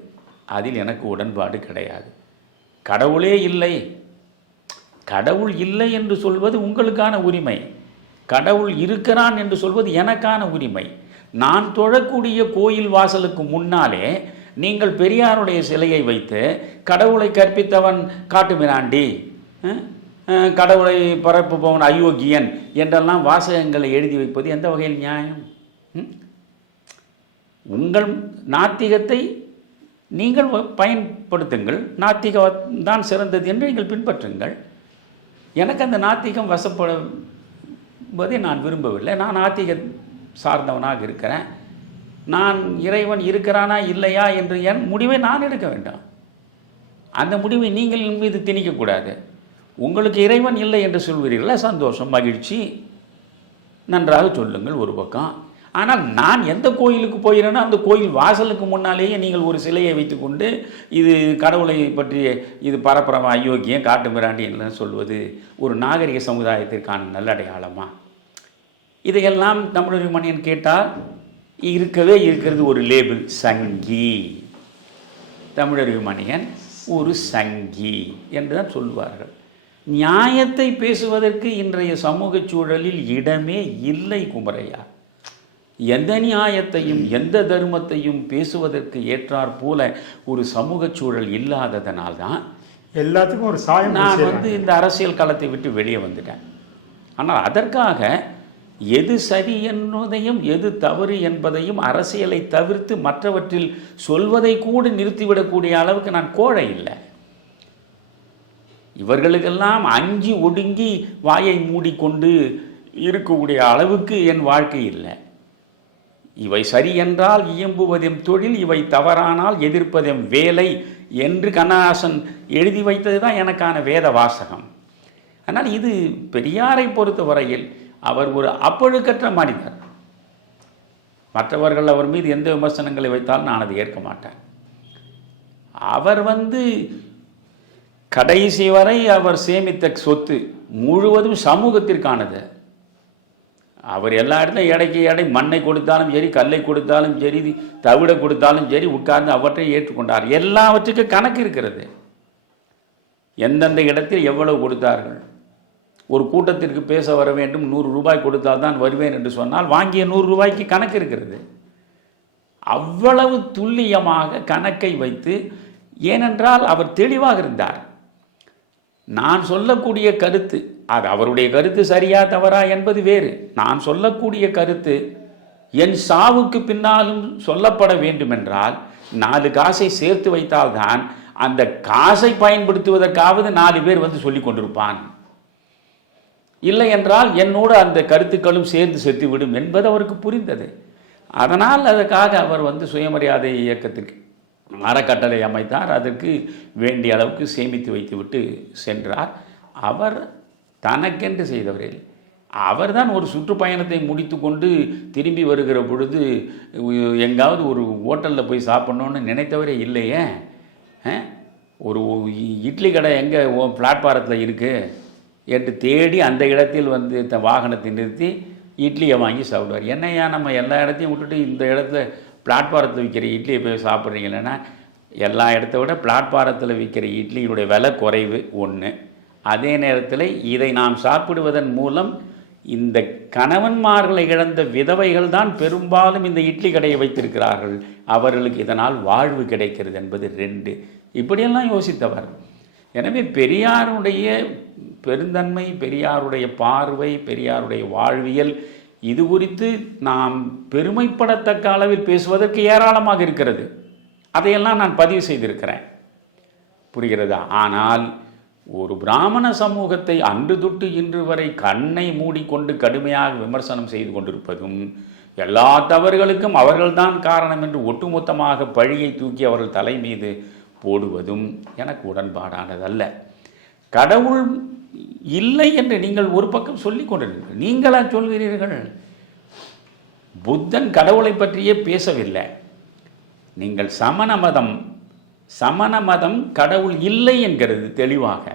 அதில் எனக்கு உடன்பாடு கிடையாது. கடவுளே இல்லை, கடவுள் இல்லை என்று சொல்வது உங்களுக்கான உரிமை, கடவுள் இருக்கிறான் என்று சொல்வது எனக்கான உரிமை. நான் தொழக்கூடிய கோயில் வாசலுக்கு முன்னாலே நீங்கள் பெரியாருடைய சிலையை வைத்து கடவுளை கற்பித்தவன் காட்டுமிராண்டி, கடவுளை பரப்புபவன் அயோக்கியன் என்றெல்லாம் வாசகங்களை எழுதி வைப்பது எந்த வகையில் நியாயம்? உங்கள் நாத்திகத்தை நீங்கள் பயன்படுத்துங்கள், நாத்திகம் தான் சிறந்தது என்று நீங்கள் பின்பற்றுங்கள். எனக்கு அந்த நாத்திகம் வசப்படுவதை நான் விரும்பவில்லை. நான் நாத்திக சார்ந்தவனாக இருக்கிறேன். நான் இறைவன் இருக்கிறானா இல்லையா என்று என் முடிவை நான் எடுக்க வேண்டாம். அந்த முடிவை நீங்கள் என் மீது திணிக்கக்கூடாது. உங்களுக்கு இறைவன் இல்லை என்று சொல்வீர்களா? சந்தோஷம், மகிழ்ச்சி, நன்றாக சொல்லுங்கள் ஒரு பக்கம். ஆனால் நான் எந்த கோயிலுக்கு போகிறேனோ அந்த கோயில் வாசலுக்கு முன்னாலேயே நீங்கள் ஒரு சிலையை வைத்துக்கொண்டு இது கடவுளை பற்றி இது பரப்புறவன் அயோக்கியம் காட்டு மிராண்டி என்று சொல்வது ஒரு நாகரிக சமுதாயத்திற்கான நல்லடையாளமா? இதையெல்லாம் தமிழர் மணியன் கேட்டால் இருக்கவே இருக்கிறது ஒரு லேபிள், சங்கி. தமிழர் மணியன் ஒரு சங்கி என்று தான் சொல்வார்கள். நியாயத்தை பேசுவதற்கு இன்றைய சமூக சூழலில் இடமே இல்லை குமரையா. எந்த நியாயத்தையும் எந்த தர்மத்தையும் பேசுவதற்கு ஏற்றாற் போல ஒரு சமூக சூழல் இல்லாததனால்தான் எல்லாத்துக்கும் ஒரு சாயம். நான் இந்த அரசியல் களத்தை விட்டு வெளியே வந்துட்டேன். ஆனால் அதற்காக எது சரி என்பதையும் எது தவறு என்பதையும் அரசியலை தவிர்த்து மற்றவற்றில் சொல்வதை கூட நிறுத்திவிடக்கூடிய அளவுக்கு நான் கோழை இல்லை. இவர்களுக்கெல்லாம் அஞ்சி ஒடுங்கி வாயை மூடிக்கொண்டு இருக்கக்கூடிய அளவுக்கு என் வாழ்க்கை இல்லை. இவை சரி என்றால் இயம்புவதும் தொழில், இவை தவறானால் எதிர்ப்பதும் வேலை என்று கண்ணதாசன் எழுதி வைத்தது தான் எனக்கான வேத வாசகம். ஆனால் இது பெரியாரை பொறுத்த வரையில் அவர் ஒரு அப்பழுக்கற்ற மனிதர். மற்றவர்கள் அவர் மீது எந்த விமர்சனங்களை வைத்தாலும் நான் அதை ஏற்க மாட்டேன். அவர் கடைசி வரை அவர் சேமித்த சொத்து முழுவதும் சமூகத்திற்கானது. அவர் எல்லா இடத்துலையும் எடைக்கு எடை மண்ணை கொடுத்தாலும் சரி, கல்லை கொடுத்தாலும் சரி, தவிட கொடுத்தாலும் சரி, உட்கார்ந்து அவற்றை ஏற்றுக்கொண்டார். எல்லாவற்றுக்கும் கணக்கு இருக்கிறது. எந்தெந்த இடத்தில் எவ்வளவு கொடுத்தார்கள். ஒரு கூட்டத்திற்கு பேச வர வேண்டும், 100 ரூபாய் கொடுத்தால் தான் வருவேன் என்று சொன்னால் வாங்கிய 100 ரூபாய்க்கு கணக்கு இருக்கிறது. அவ்வளவு துல்லியமாக கணக்கை வைத்து, ஏனென்றால் அவர் தெளிவாக இருந்தார். நான் சொல்லக்கூடிய கருத்து, அது அவருடைய கருத்து சரியா தவறா என்பது வேறு. நான் சொல்லக்கூடிய கருத்து என் சாவுக்கு பின்னாலும் சொல்லப்பட வேண்டுமென்றால் 4 காசை சேர்த்து வைத்தால்தான் அந்த காசை பயன்படுத்துவதற்காவது 4 பேர் சொல்லி கொண்டிருப்பான். இல்லை என்றால் என்னோடு அந்த கருத்துக்களும் சேர்ந்து செத்துவிடும் என்பது அவருக்கு புரிந்தது. அதனால் அதற்காக அவர் சுயமரியாதை இயக்கத்திற்கு அறக்கட்டளை அமைத்தார். அதற்கு வேண்டிய அளவுக்கு சேமித்து வைத்துவிட்டு சென்றார். அவர் தனக்கென்று செய்தவரில் அவர் தான் ஒரு சுற்றுப்பயணத்தை முடித்து கொண்டு திரும்பி வருகிற பொழுது எங்காவது ஒரு ஹோட்டலில் போய் சாப்பிட்ணுன்னு நினைத்தவரே இல்லையே. ஒரு இட்லி கடை எங்கே பிளாட்பாரத்தில் இருக்குது என்று தேடி அந்த இடத்தில் வாகனத்தை நிறுத்தி இட்லியை வாங்கி சாப்பிடுவார். என்னையா நம்ம எல்லா இடத்தையும் விட்டுட்டு இந்த இடத்துல பிளாட்பாரத்தில் விற்கிற இட்லியை போய் சாப்பிட்றீங்கன்னா, எல்லா இடத்த விட பிளாட்பாரத்தில் விற்கிற இட்லியுடைய விலை குறைவு ஒன்று. அதே நேரத்தில் இதை நாம் சாப்பிடுவதன் மூலம் இந்த கணவன்மார்களை இழந்த விதவைகள் தான் பெரும்பாலும் இந்த இட்லி கடையை வைத்திருக்கிறார்கள், அவர்களுக்கு இதனால் வாழ்வு கிடைக்கிறது என்பது 2. இப்படியெல்லாம் யோசித்தவர். எனவே பெரியாருடைய பெருந்தன்மை, பெரியாருடைய பார்வை, பெரியாருடைய வாழ்வியல், இது குறித்து நாம் பெருமைப்படத்தக்க அளவில் பேசுவதற்கு ஏராளமாக இருக்கிறது. அதையெல்லாம் நான் பதிவு செய்திருக்கிறேன். புரிகிறதா? ஆனால் ஒரு பிராமண சமூகத்தை அன்று தொட்டு இன்று வரை கண்ணை மூடிக்கொண்டு கடுமையாக விமர்சனம் செய்து கொண்டிருப்பதும், எல்லா தவறுகளுக்கும் அவர்கள்தான் காரணம் என்று ஒட்டுமொத்தமாக பழியை தூக்கி அவர்கள் தலை மீது போடுவதும் எனக்கு உடன்பாடானதல்ல. கடவுள் இல்லை என்று நீங்கள் ஒரு பக்கம் சொல்லிக் கொண்டிருக்கிறீர்கள். நீங்களா சொல்கிறீர்கள்? புத்தன் கடவுளை பற்றியே பேசவில்லை. நீங்கள் சமண மதம் கடவுள் இல்லை என்கிறது தெளிவாக.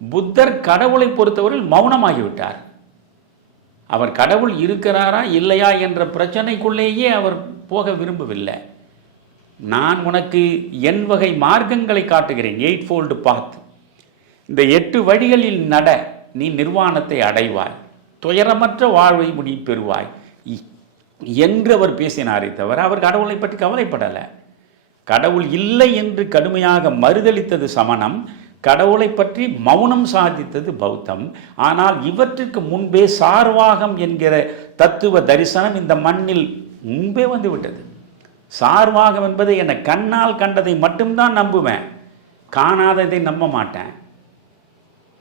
புத்தர் கடவுளை பொறுத்தவரையில் மௌனமாகிவிட்டார். அவர் கடவுள் இருக்கிறாரா இல்லையா என்ற பிரச்சனைக்குள்ளேயே அவர் போக விரும்பவில்லை. நான் உனக்கு என் வகை மார்க்கங்களை காட்டுகிறேன், 8-fold path. இந்த 8 வழிகளில் நட, நீ நிர்வாணத்தை அடைவாய், துயரமற்ற வாழ்வை முடி பெறுவாய் என்று அவர் பேசினாரே தவிர அவர் கடவுளை பற்றி கவலைப்படலை. கடவுள் இல்லை என்று கடுமையாக மறுதளித்தது சமணம், கடவுளை பற்றி மௌனம் சாதித்தது பௌத்தம். ஆனால் இவற்றுக்கு முன்பே சார்வாகம் என்கிற தத்துவ தரிசனம் இந்த மண்ணில் முன்பே வந்துவிட்டது. சார்வாகம் என்பதை என்னை கண்ணால் கண்டதை மட்டும்தான் நம்புவேன், காணாததை நம்ப மாட்டேன்.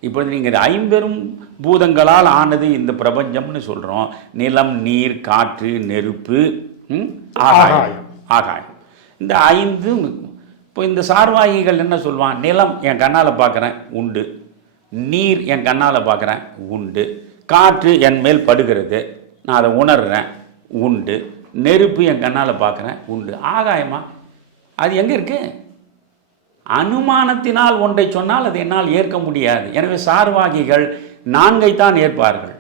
இப்பொழுது நீங்கள் 5 பூதங்களால் ஆனது இந்த பிரபஞ்சம்னு சொல்கிறோம். நிலம், நீர், காற்று, நெருப்பு, ஆகாயம். இந்த 5 இப்போ இந்த சார்வாகிகள் என்ன சொல்லுவான்? நிலம் என் கண்ணால் பார்க்குறேன், உண்டு. நீர் என் கண்ணால் பார்க்குறேன், உண்டு. காற்று என் மேல் படுகிறது, நான் அதை உணர்கிறேன், உண்டு. நெருப்பு என் கண்ணால் பார்க்குறேன், உண்டு. ஆகாயமா? அது எங்கே இருக்குது? அனுமானத்தினால் ஒன்றை சொன்னால் அதை என்னால் ஏற்க முடியாது. எனவே சார்வாகிகள் 4ஐத்தான் ஏற்பார்கள்,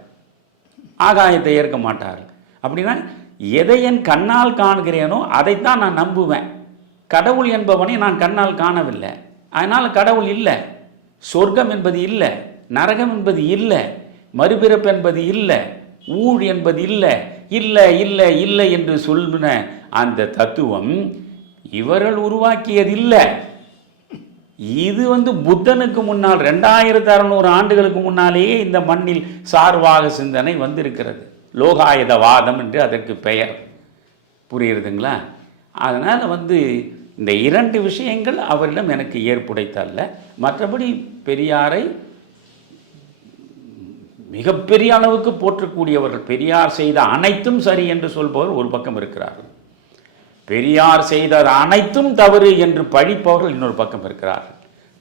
ஆகாயத்தை ஏற்க மாட்டார்கள். அப்படின்னா எதை என் கண்ணால் காண்கிறேனோ அதைத்தான் நான் நம்புவேன். கடவுள் என்பவனை நான் கண்ணால் காணவில்லை, அதனால் கடவுள் இல்லை. சொர்க்கம் என்பது இல்லை, நரகம் என்பது இல்லை, மறுபிறப்பு என்பது இல்லை, ஊழ் என்பது இல்லை. இல்லை இல்லை இல்லை என்று சொல்லுன அந்த தத்துவம் இவர்கள் உருவாக்கியதில்லை. இது புத்தனுக்கு முன்னால் 2600 ஆண்டுகளுக்கு முன்னாலேயே இந்த மண்ணில் சார்வாக சிந்தனை வந்திருக்கிறது. லோகாயுதவாதம் என்று அதற்கு பெயர். புரியுறதுங்களா? அதனால் இந்த 2 விஷயங்கள் அவரிடம் எனக்கு ஏற்புடைத்தல்ல. மற்றபடி பெரியாரை மிகப்பெரிய அளவுக்கு போற்றக்கூடியவர்கள், பெரியார் செய்த அனைத்தும் சரி என்று சொல்பவர் ஒரு பக்கம் இருக்கிறார்கள், பெரியார் செய்த அனைத்தும் தவறு என்று பழிப்பவர்கள் இன்னொரு பக்கம் இருக்கிறார்கள்.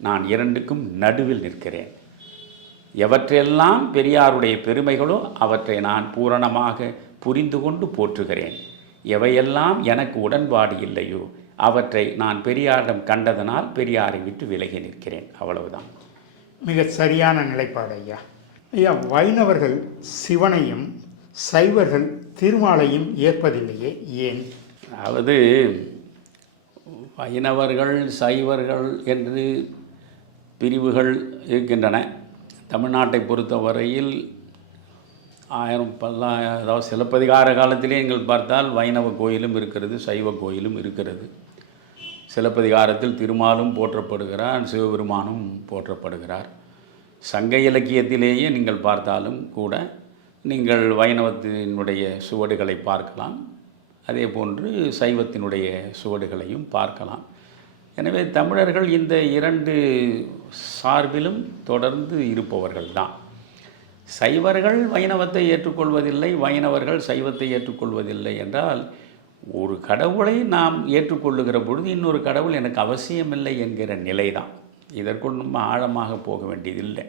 நான் 2க்கும் நடுவில் நிற்கிறேன். எவற்றையெல்லாம் பெரியாருடைய பெருமைகளோ அவற்றை நான் பூரணமாக புரிந்து கொண்டு போற்றுகிறேன். எவையெல்லாம் எனக்கு உடன்பாடு இல்லையோ அவற்றை நான் பெரியாரிடம் கண்டதனால் பெரியாரை விட்டு விலகி நிற்கிறேன். அவ்வளவுதான். மிக சரியான நிலைப்பாடு ஐயா. ஐயா, வைணவர்கள் சிவனையும் சைவர்கள் திருமாலையும் ஏற்பதில்லையே, ஏன்? அதாவது வைணவர்கள் சைவர்கள் என்று பிரிவுகள் இருக்கின்றன. தமிழ்நாட்டை பொறுத்தவரையில் 1000 அதாவது சிலப்பதிகார காலத்திலே நீங்கள் பார்த்தால் வைணவ கோயிலும் இருக்கிறது, சைவ கோயிலும் இருக்கிறது. சிலப்பதிகாரத்தில் திருமாலும் போற்றப்படுகிறார், சிவபெருமானும் போற்றப்படுகிறார். சங்க இலக்கியத்திலேயே நீங்கள் பார்த்தாலும் கூட நீங்கள் வைணவத்தினுடைய சுவடுகளை பார்க்கலாம், அதே போன்று சைவத்தினுடைய சுவடுகளையும் பார்க்கலாம். எனவே தமிழர்கள் இந்த 2 சார்பிலும் தொடர்ந்து இருப்பவர்கள் தான். சைவர்கள் வைணவத்தை ஏற்றுக்கொள்வதில்லை, வைணவர்கள் சைவத்தை ஏற்றுக்கொள்வதில்லை என்றால் ஒரு கடவுளை நாம் ஏற்றுக்கொள்ளுகிற பொழுது இன்னொரு கடவுள் எனக்கு அவசியமில்லை என்கிற நிலை தான். இதற்குள் நம்ம ஆழமாக போக வேண்டியதில்லை.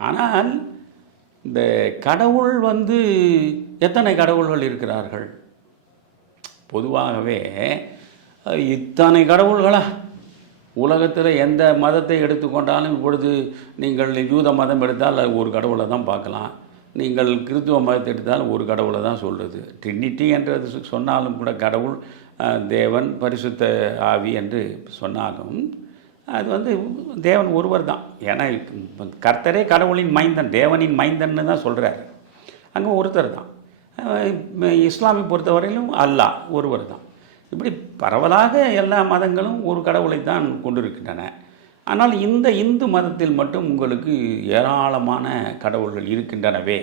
ஆனால் இந்த கடவுள் எத்தனை கடவுள்கள் இருக்கிறார்கள்? பொதுவாகவே இத்தனை கடவுள்களா? உலகத்தில் எந்த மதத்தை எடுத்துக்கொண்டாலும் இப்பொழுது நீங்கள் யூத மதம் எடுத்தால் ஒரு கடவுளை தான் பார்க்கலாம், நீங்கள் கிறிஸ்துவ மதத்தை எடுத்தாலும் ஒரு கடவுளை தான் சொல்கிறது. ட்ரினிட்டி என்றது சொன்னாலும் கூட கடவுள் தேவன் பரிசுத்த ஆவி என்று சொன்னாலும் அது தேவன் ஒருவர் தான். ஏன்னா கர்த்தரே கடவுளின் மைந்தன், தேவனின் மைந்தன்னு தான் சொல்கிறார். அங்கே ஒருத்தர் தான். இஸ்லாமை பொறுத்தவரையிலும் அல்லாஹ் ஒருவர் தான். இப்படி பரவலாக எல்லா மதங்களும் ஒரு கடவுளை தான் கொண்டிருக்கின்றன. ஆனால் இந்த இந்து மதத்தில் மட்டும் உங்களுக்கு ஏராளமான கடவுள்கள் இருக்கின்றனவே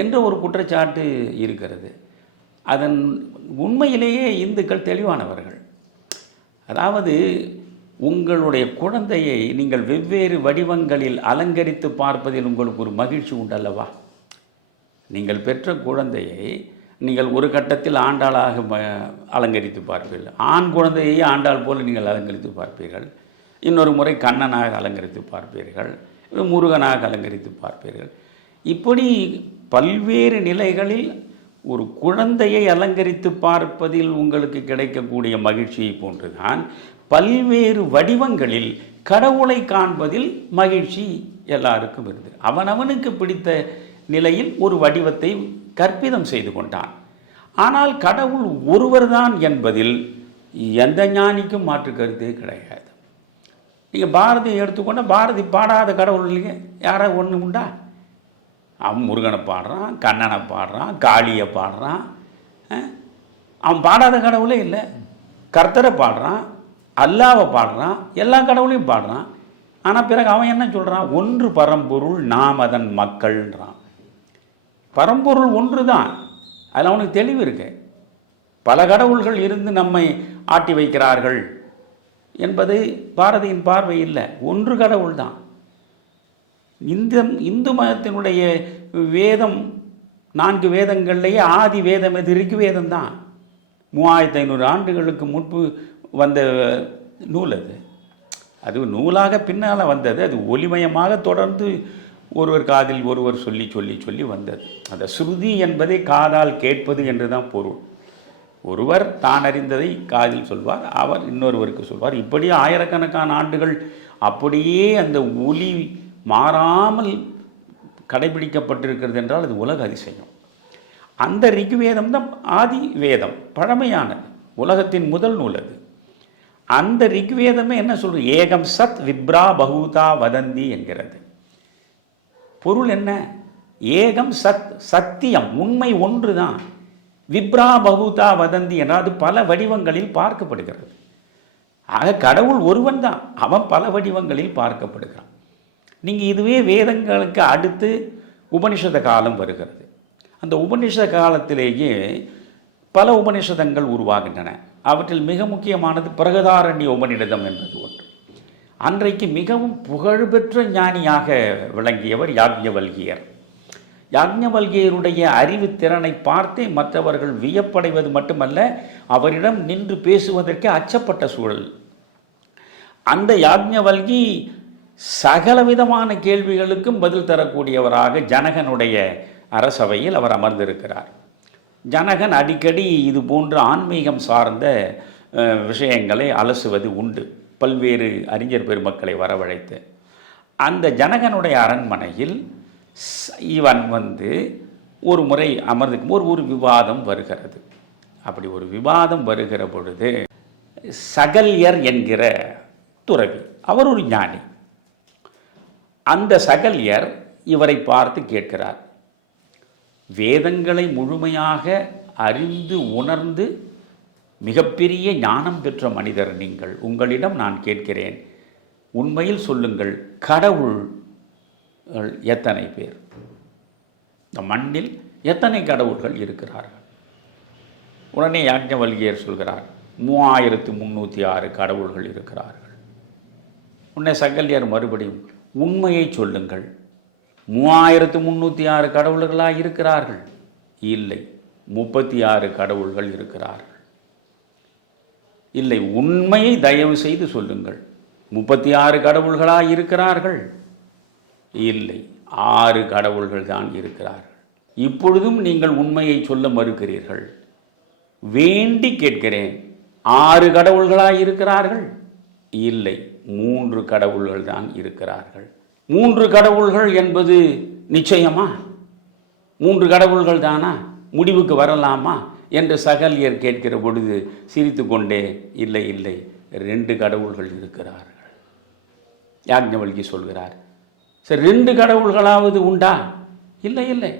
என்ற ஒரு குற்றச்சாட்டு இருக்கிறது. அதன் உண்மையிலேயே இந்துக்கள் தெளிவானவர்கள். அதாவது உங்களுடைய குழந்தையை நீங்கள் வெவ்வேறு வடிவங்களில் அலங்கரித்து பார்ப்பதில் உங்களுக்கு ஒரு மகிழ்ச்சி உண்டல்லவா? நீங்கள் பெற்ற குழந்தையை நீங்கள் ஒரு கட்டத்தில் ஆண்டாளாக அலங்கரித்து பார்ப்பீர்கள், ஆண் குழந்தையை ஆண்டாள் போல் நீங்கள் அலங்கரித்து பார்ப்பீர்கள், இன்னொரு முறை கண்ணனாக அலங்கரித்து பார்ப்பீர்கள், முருகனாக அலங்கரித்து பார்ப்பீர்கள். இப்படி பல்வேறு நிலைகளில் ஒரு குழந்தையை அலங்கரித்து பார்ப்பதில் உங்களுக்கு கிடைக்கக்கூடிய மகிழ்ச்சியை போன்றுதான் பல்வேறு வடிவங்களில் கடவுளை காண்பதில் மகிழ்ச்சி எல்லாருக்கும் இருந்தது. அவனவனுக்கு பிடித்த நிலையில் ஒரு வடிவத்தை கற்பிதம் செய்து கொண்டான். ஆனால் கடவுள் ஒருவர்தான் என்பதில் எந்த ஞானிக்கும் மாற்று கருத்தே கிடையாது. நீங்கள் பாரதியை எடுத்துக்கொண்ட பாரதி பாடாத கடவுள் இல்லைங்க, யாராவது ஒன்று உண்டா? அவன் முருகனை பாடுறான், கண்ணனை பாடுறான், காளியை பாடுறான். அவன் பாடாத கடவுளே இல்லை. கர்த்தரை பாடுறான், அல்லாவை பாடுறான், எல்லா கடவுளையும் பாடுறான். ஆனால் பிறகு அவன் என்ன சொல்கிறான்? ஒன்று பரம்பொருள், நாம் அதன் மக்கள்ன்றான். பரம்பொருள் ஒன்று தான், அதில் அவனுக்கு தெளிவு இருக்கு. பல கடவுள்கள் இருந்து நம்மை ஆட்டி வைக்கிறார்கள் என்பது பாரதியின் பார்வை இல்லை. ஒன்று கடவுள் தான். இந்து மதத்தினுடைய வேதம் 4 வேதங்கள்லேயே ஆதி வேதம் எது? ரிக்வேதம் தான். 3500 ஆண்டுகளுக்கு முன்பு வந்த நூல் அது. அது நூலாக பின்னால் வந்தது. அது ஒலிமயமாக தொடர்ந்து ஒருவர் காதில் ஒருவர் சொல்லி சொல்லி சொல்லி வந்தது. அந்த ஸ்ருதி என்பதை காதால் கேட்பது என்று தான் பொருள். ஒருவர் தான் அறிந்ததை காதில் சொல்வார், அவர் இன்னொருவருக்கு சொல்வார். இப்படி ஆயிரக்கணக்கான ஆண்டுகள் அப்படியே அந்த ஒலி மாறாமல் கடைபிடிக்கப்பட்டிருக்கிறது என்றால் அது உலக அதிசயம். அந்த ரிக்வேதம் தான் ஆதி வேதம், பழமையானது, உலகத்தின் முதல் நூல் அது. அந்த ரிக்வேதமே என்ன சொல்றது? ஏகம் சத் விப்ரா பகூதா வதந்தி என்கிறது. பொருள் என்ன? ஏகம் சத், சத்தியம், உண்மை ஒன்று தான். விப்ரா பகூதா வதந்தி என்றால் அது பல வடிவங்களில் பார்க்கப்படுகிறது. ஆக கடவுள் ஒருவன் தான், அவன் பல வடிவங்களில் பார்க்கப்படுகிறான். நீங்கள் இதுவே வேதங்களுக்கு அடுத்து உபனிஷத காலம் வருகிறது. அந்த உபனிஷத காலத்திலேயே பல உபனிஷதங்கள் உருவாகின்றன. அவற்றில் மிக முக்கியமானது பிரகதாரண்ய உபநிடதம் என்பது ஒன்று. அன்றைக்கு மிகவும் புகழ்பெற்ற ஞானியாக விளங்கியவர் யாக்ஞவல்கியர். யாக்ஞவல்கியருடைய அறிவு திறனை பார்த்தே மற்றவர்கள் வியப்படைவது மட்டுமல்ல, அவரிடம் நின்று பேசுவதற்கு அச்சப்பட்ட சூழல். அந்த யாக்ஞவல்கி சகலவிதமான கேள்விகளுக்கும் பதில் தரக்கூடியவராக ஜனகனுடைய அரசவையில் அவர் அமர்ந்திருக்கிறார். ஜனகன் அடிக்கடி இது போன்ற ஆன்மீகம் சார்ந்த விஷயங்களை அலசுவது உண்டு, பல்வேறு அறிஞர் பெருமக்களை வரவழைத்து. அந்த ஜனகனுடைய அரண்மனையில் இவன் ஒரு முறை அமர்ந்திருக்கும் ஒரு விவாதம் வருகிறது. அப்படி ஒரு விவாதம் வருகிற பொழுது சகல்யர் என்கிற துறவி, அவர் ஒரு ஞானி. அந்த சகல்யர் இவரை பார்த்து கேட்கிறார், வேதங்களை முழுமையாக அறிந்து உணர்ந்து மிகப்பெரிய ஞானம் பெற்ற மனிதர் நீங்கள், உங்களிடம் நான் கேட்கிறேன், உண்மையில் சொல்லுங்கள், கடவுள் எத்தனை பேர்? இந்த மண்ணில் எத்தனை கடவுள்கள் இருக்கிறார்கள்? உடனே யாக்ஞவல்கியர் சொல்கிறார், 3306 கடவுள்கள் இருக்கிறார்கள். உடனே சகல்யர் மறுபடியும், உண்மையை சொல்லுங்கள், 3306 கடவுள்களாக இருக்கிறார்கள்? இல்லை, 36 கடவுள்கள் இருக்கிறார்கள். இல்லை, உண்மையை தயவு செய்து சொல்லுங்கள், 36 கடவுள்களாக இருக்கிறார்கள்? இல்லை, 6 கடவுள்கள் தான் இருக்கிறார்கள். இப்பொழுதும் நீங்கள் உண்மையை சொல்ல மறுக்கிறீர்கள். வேண்டி கேட்கிறேன், 6 கடவுள்களாக இருக்கிறார்கள்? இல்லை, 3 கடவுள்கள் தான் இருக்கிறார்கள். 3 கடவுள்கள் என்பது நிச்சயமா? 3 கடவுள்கள் தானா? முடிவுக்கு வரலாமா என்று சகல்யர் கேட்கிற பொழுது சிரித்து கொண்டே, இல்லை இல்லை, 2 கடவுள்கள் இருக்கிறார்கள். யாக்ஞவல்கி சொல்கிறார், சரி 2 கடவுள்களாவது உண்டா? இல்லை இல்லை,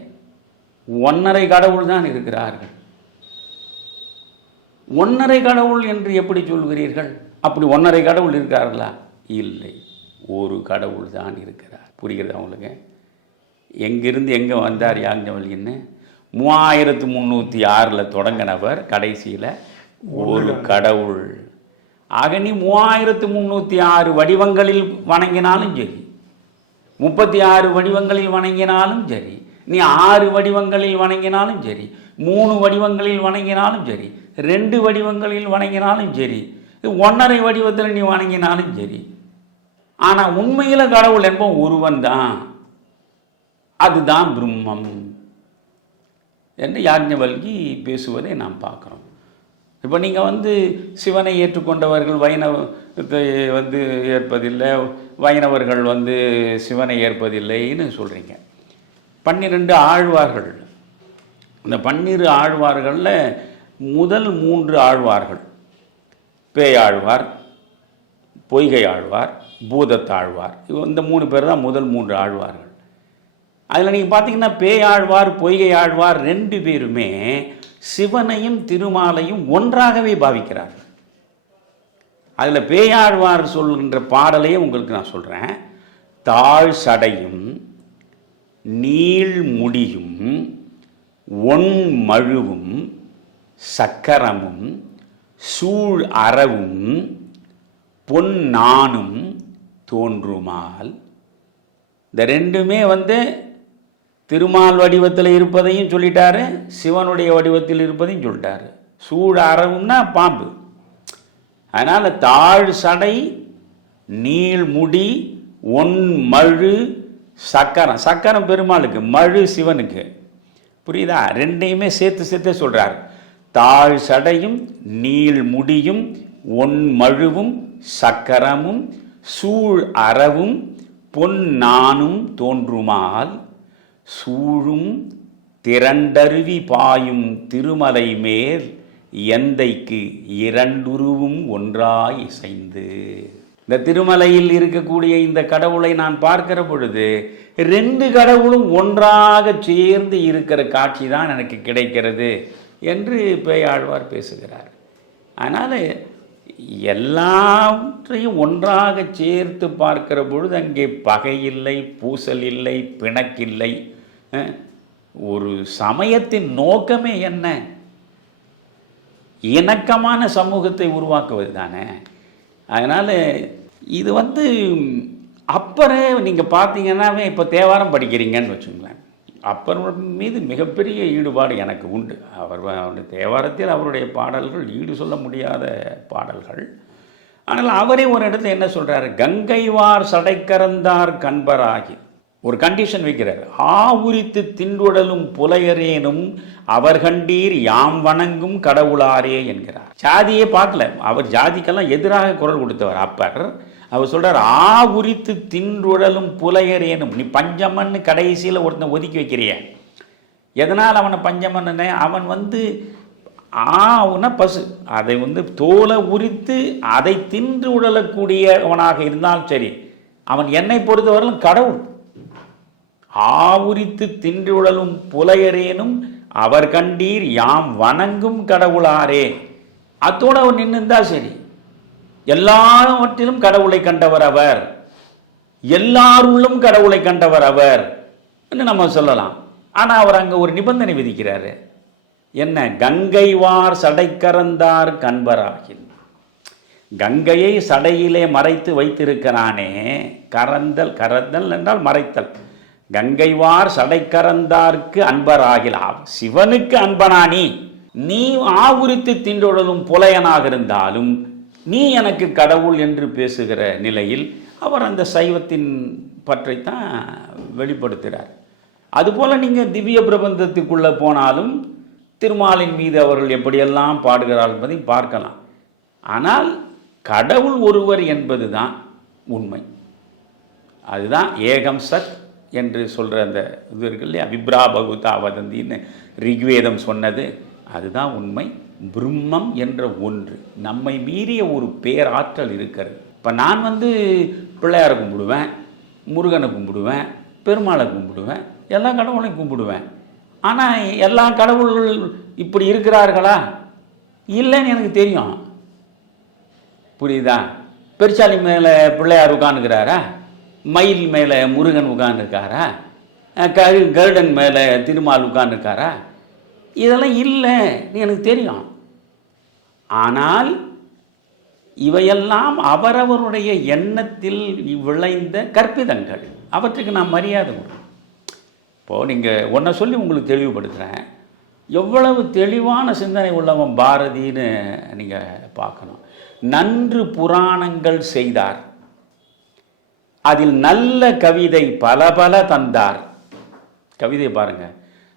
1.5 கடவுள் தான் இருக்கிறார்கள். 1.5 கடவுள் என்று எப்படி சொல்கிறீர்கள்? அப்படி 1.5 கடவுள் இருக்கிறார்களா? இல்லை, 1 கடவுள் தான் இருக்கிறார். புரிகிறதா உங்களுக்கு? எங்கிருந்து எங்கே வந்தார் யாக்ஞவல்கின்னு? 3306 தொடங்கினவர், கடைசியில் 1 கடவுள். ஆக நீ 3306 வடிவங்களில் வணங்கினாலும் சரி, 36 வடிவங்களில் வணங்கினாலும் சரி, நீ 6 வடிவங்களில் வணங்கினாலும் சரி, 3 வடிவங்களில் வணங்கினாலும் சரி, 2 வடிவங்களில் வணங்கினாலும் சரி, 1.5 வடிவத்தில் நீ வணங்கினாலும் சரி, ஆனால் உண்மையில் கடவுள் என்பவன் ஒருவன் தான், அதுதான் பிரம்மம் என்று யாக்ஞவல்கி பேசுவதை நாம் பார்க்குறோம். இப்போ நீங்கள் சிவனை ஏற்றுக்கொண்டவர்கள் வைணவத்தை ஏற்பதில்லை, வைணவர்கள் சிவனை ஏற்பதில்லைன்னு சொல்கிறீங்க. 12 ஆழ்வார்கள், இந்த 12 ஆழ்வார்களில் முதல் 3 ஆழ்வார்கள், பேயாழ்வார், பொய்கை ஆழ்வார், பூதத்தாழ்வார், இந்த 3 பேர் தான் முதல் 3 ஆழ்வார்கள். அதில் நீங்கள் பார்த்தீங்கன்னா பேயாழ்வார், பொய்கை ஆழ்வார் 2 பேருமே சிவனையும் திருமாலையும் ஒன்றாகவே பாவிக்கிறார்கள். அதில் பேயாழ்வார் சொல்கின்ற பாடலையே உங்களுக்கு நான் சொல்கிறேன். தாழ் சடையும் நீள் முடியும் ஒன் மழுவும் சக்கரமும் சூழ் அறவும் பொன் நானும் தோன்றுமால். இந்த ரெண்டுமே திருமால் வடிவத்தில் இருப்பதையும் சொல்லிட்டாரு, சிவனுடைய வடிவத்தில் இருப்பதையும் சொல்லிட்டாரு. சூழ் அறவும்னா பாம்பு. அதனால் தாழ் சடை நீள்முடி ஒன் மழு சக்கரம், சக்கரம் பெருமாளுக்கு, மழு சிவனுக்கு. புரியுதா? ரெண்டையுமே சேர்த்து சொல்கிறார். தாழ் சடையும் நீள் முடியும் ஒன் மழுவும் சக்கரமும் சூழ் அறவும் பொன் நானும் தோன்றுமால் சூழும் திரண்டருவி பாயும் திருமலை மேல் எந்தைக்கு 2 உருவும் ஒன்றாய் இசைந்து. இந்த திருமலையில் இருக்கக்கூடிய இந்த கடவுளை நான் பார்க்கிற பொழுது 2 கடவுளும் ஒன்றாக சேர்ந்து இருக்கிற காட்சி தான் எனக்கு கிடைக்கிறது என்று பேயாழ்வார் பேசுகிறார். அதனால் எல்லாவற்றையும் ஒன்றாக சேர்த்து பார்க்கிற பொழுது அங்கே பகை இல்லை, பூசல் இல்லை, பிணக்கில்லை. ஒரு சமயத்தின் நோக்கமே என்ன? இணக்கமான சமூகத்தை உருவாக்குவது தானே. அதனால் இது அப்பரே நீங்கள் பார்த்தீங்கன்னாவே, இப்போ தேவாரம் படிக்கிறீங்கன்னு வச்சுங்களேன், அப்பர் மீது மிகப்பெரிய ஈடுபாடு எனக்கு உண்டு. அவருடைய தேவாரத்தில் அவருடைய பாடல்கள் ஈடு சொல்ல முடியாத பாடல்கள். ஆனால் அவரே ஒரு இடத்துல என்ன சொல்கிறாரு? கங்கைவார் சடைக்கரந்தார் கண்பராகி ஒரு கண்டிஷன் வைக்கிறார். ஆவுரித்து தின்றுடலும் புலையரேனும் அவர் கண்டீர் யாம் வணங்கும் கடவுளாரே என்கிறார். ஜாதியே பார்க்கல, அவர் ஜாதிக்கெல்லாம் எதிராக குரல் கொடுத்தவர் அப்பர். அவர் சொல்கிறார், ஆவுரித்து தின்றுடலும் புலையரேனும். நீ பஞ்சமன்னு கடைசியில் ஒருத்தன் ஒதுக்கி வைக்கிறிய. எதனால் அவனை பஞ்சமன்னு? அவன் ஆவுனா பசு, அதை தோலை உரித்து அதை தின்று உடலக்கூடியவனாக இருந்தாலும் சரி, அவன் என்னை பொறுத்தவரையிலும் கடவுள். ஆவுரித்து தின்று உடலும் புலையரேனும் அவர் கண்டீர் யாம் வணங்கும் கடவுளாரே. அத்தோடு அவர் நின்றுந்தா சரி. எல்லாவற்றிலும் கடவுளை கண்டவர் அவர், எல்லாருள்ளும் கடவுளை கண்டவர் அவர் என்று நம்ம சொல்லலாம். ஆனால் அவர் அங்கே ஒரு நிபந்தனை விதிக்கிறாரு. என்ன? கங்கைவார் சடைக்கரந்தார் கண்பராகில். கங்கையை சடையிலே மறைத்து வைத்திருக்கிறானே. கரந்தல், கரந்தல் என்றால் மறைத்தல். கங்கைவார் சடைக்கரந்தார்க்கு அன்பராகில். சிவனுக்கு அன்பனானி. நீ ஆவுரித்து தின்றொடலும் புலையனாக இருந்தாலும் நீ எனக்கு கடவுள் என்று பேசுகிற நிலையில் அவர் அந்த சைவத்தின் பற்றைத்தான் வெளிப்படுத்துகிறார். அதுபோல் நீங்கள் திவ்ய பிரபந்தத்துக்குள்ளே போனாலும் திருமாலின் மீது அவர்கள் எப்படியெல்லாம் பாடுகிறார்கள் என்பதை பார்க்கலாம். ஆனால் கடவுள் ஒருவர் என்பது தான் உண்மை. அதுதான் ஏகம் சத் என்று சொல்கிற அந்த இது இருக்கு இல்லையா, விப்ரா பகுதா வதந்தின்னு ரிக்வேதம் சொன்னது, அதுதான் உண்மை. பிரம்மம் என்ற ஒன்று, நம்மை மீறிய ஒரு பேராற்றல் இருக்கிறது. இப்போ நான் பிள்ளையாரை கும்பிடுவேன், முருகனை கும்பிடுவேன், பெருமாளை கும்பிடுவேன், எல்லா கடவுளையும் கும்பிடுவேன். ஆனால் எல்லா கடவுள்கள் இப்படி இருக்கிறார்களா? இல்லைன்னு எனக்கு தெரியும். புரியுதா? பெருச்சாலி மேலே பிள்ளையார் உட்காந்துக்கிறாரா? மயில் மேலே முருகன் உட்காந்துருக்காரா? கருடன் மேலே திருமால் உட்காந்துருக்காரா? இதெல்லாம் இல்லை, எனக்கு தெரியும். ஆனால் இவையெல்லாம் அவரவருடைய எண்ணத்தில் விளைந்த கற்பிதங்கள். அவற்றுக்கு நான் மரியாதை கொடுக்கணும். இப்போது நீங்கள் ஒன்றை சொல்லி உங்களுக்கு தெளிவுபடுத்துகிறேன். எவ்வளவு தெளிவான சிந்தனை உள்ளவன் பாரதின்னு நீங்கள் பார்க்கணும். நன்று புராணங்கள் செய்தார், அதில் நல்ல கவிதை பல பல தந்தார். கவிதை பாருங்க,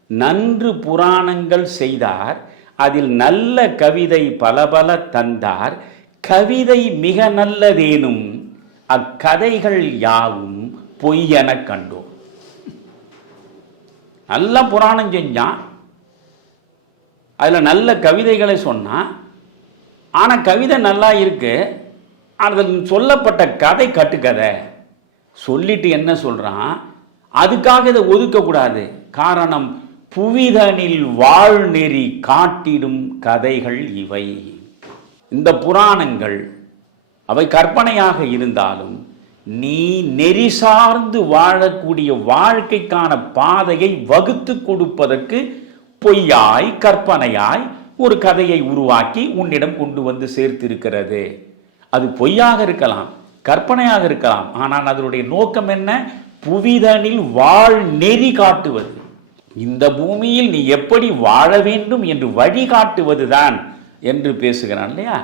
நன்று புராணங்கள் செய்தார், அதில் நல்ல கவிதை பல பல தந்தார், கவிதை மிக நல்லதேனும் அக்கதைகள் யாவும் பொய்யென கண்டோம். நல்ல புராணம் செஞ்சான், அதில் நல்ல கவிதைகளை சொன்னான். ஆனால் கவிதை நல்லா இருக்கு, அதில் சொல்லப்பட்ட கதை கட்டுக்கதை. சொல்லிட்டு என்ன சொல்றான், அதுக்காக இதை ஒதுக்கக்கூடாது. காரணம், புவிதனில் வாழ்நெறி காட்டிடும் கதைகள் இவை. இந்த புராணங்கள் அவை கற்பனையாக இருந்தாலும் நீ நெறி சார்ந்து வாழக்கூடிய வாழ்க்கைக்கான பாதையை வகுத்து கொடுப்பதற்கு பொய்யாய் கற்பனையாய் ஒரு கதையை உருவாக்கி உன்னிடம் கொண்டு வந்து சேர்த்திருக்கிறது. அது பொய்யாக இருக்கலாம், கற்பனையாக இருக்கலாம், ஆனால் அதனுடைய நோக்கம் என்ன? புவிதனில் வாழ் நெறி காட்டுவது. இந்த பூமியில் நீ எப்படி வாழ வேண்டும் என்று வழிகாட்டுவதுதான் என்று பேசுகிறான் இல்லையா?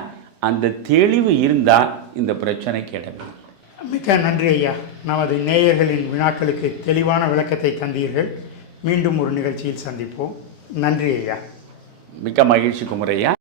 அந்த தெளிவு இருந்தால் இந்த பிரச்சனைக்கு இடமே. மிக்க நன்றி ஐயா. நமது நேயர்களின் வினாக்களுக்கு தெளிவான விளக்கத்தை தந்தீர்கள். மீண்டும் ஒரு நிகழ்ச்சியில் சந்திப்போம். நன்றி ஐயா. மிக்க மகிழ்ச்சி குமரையா.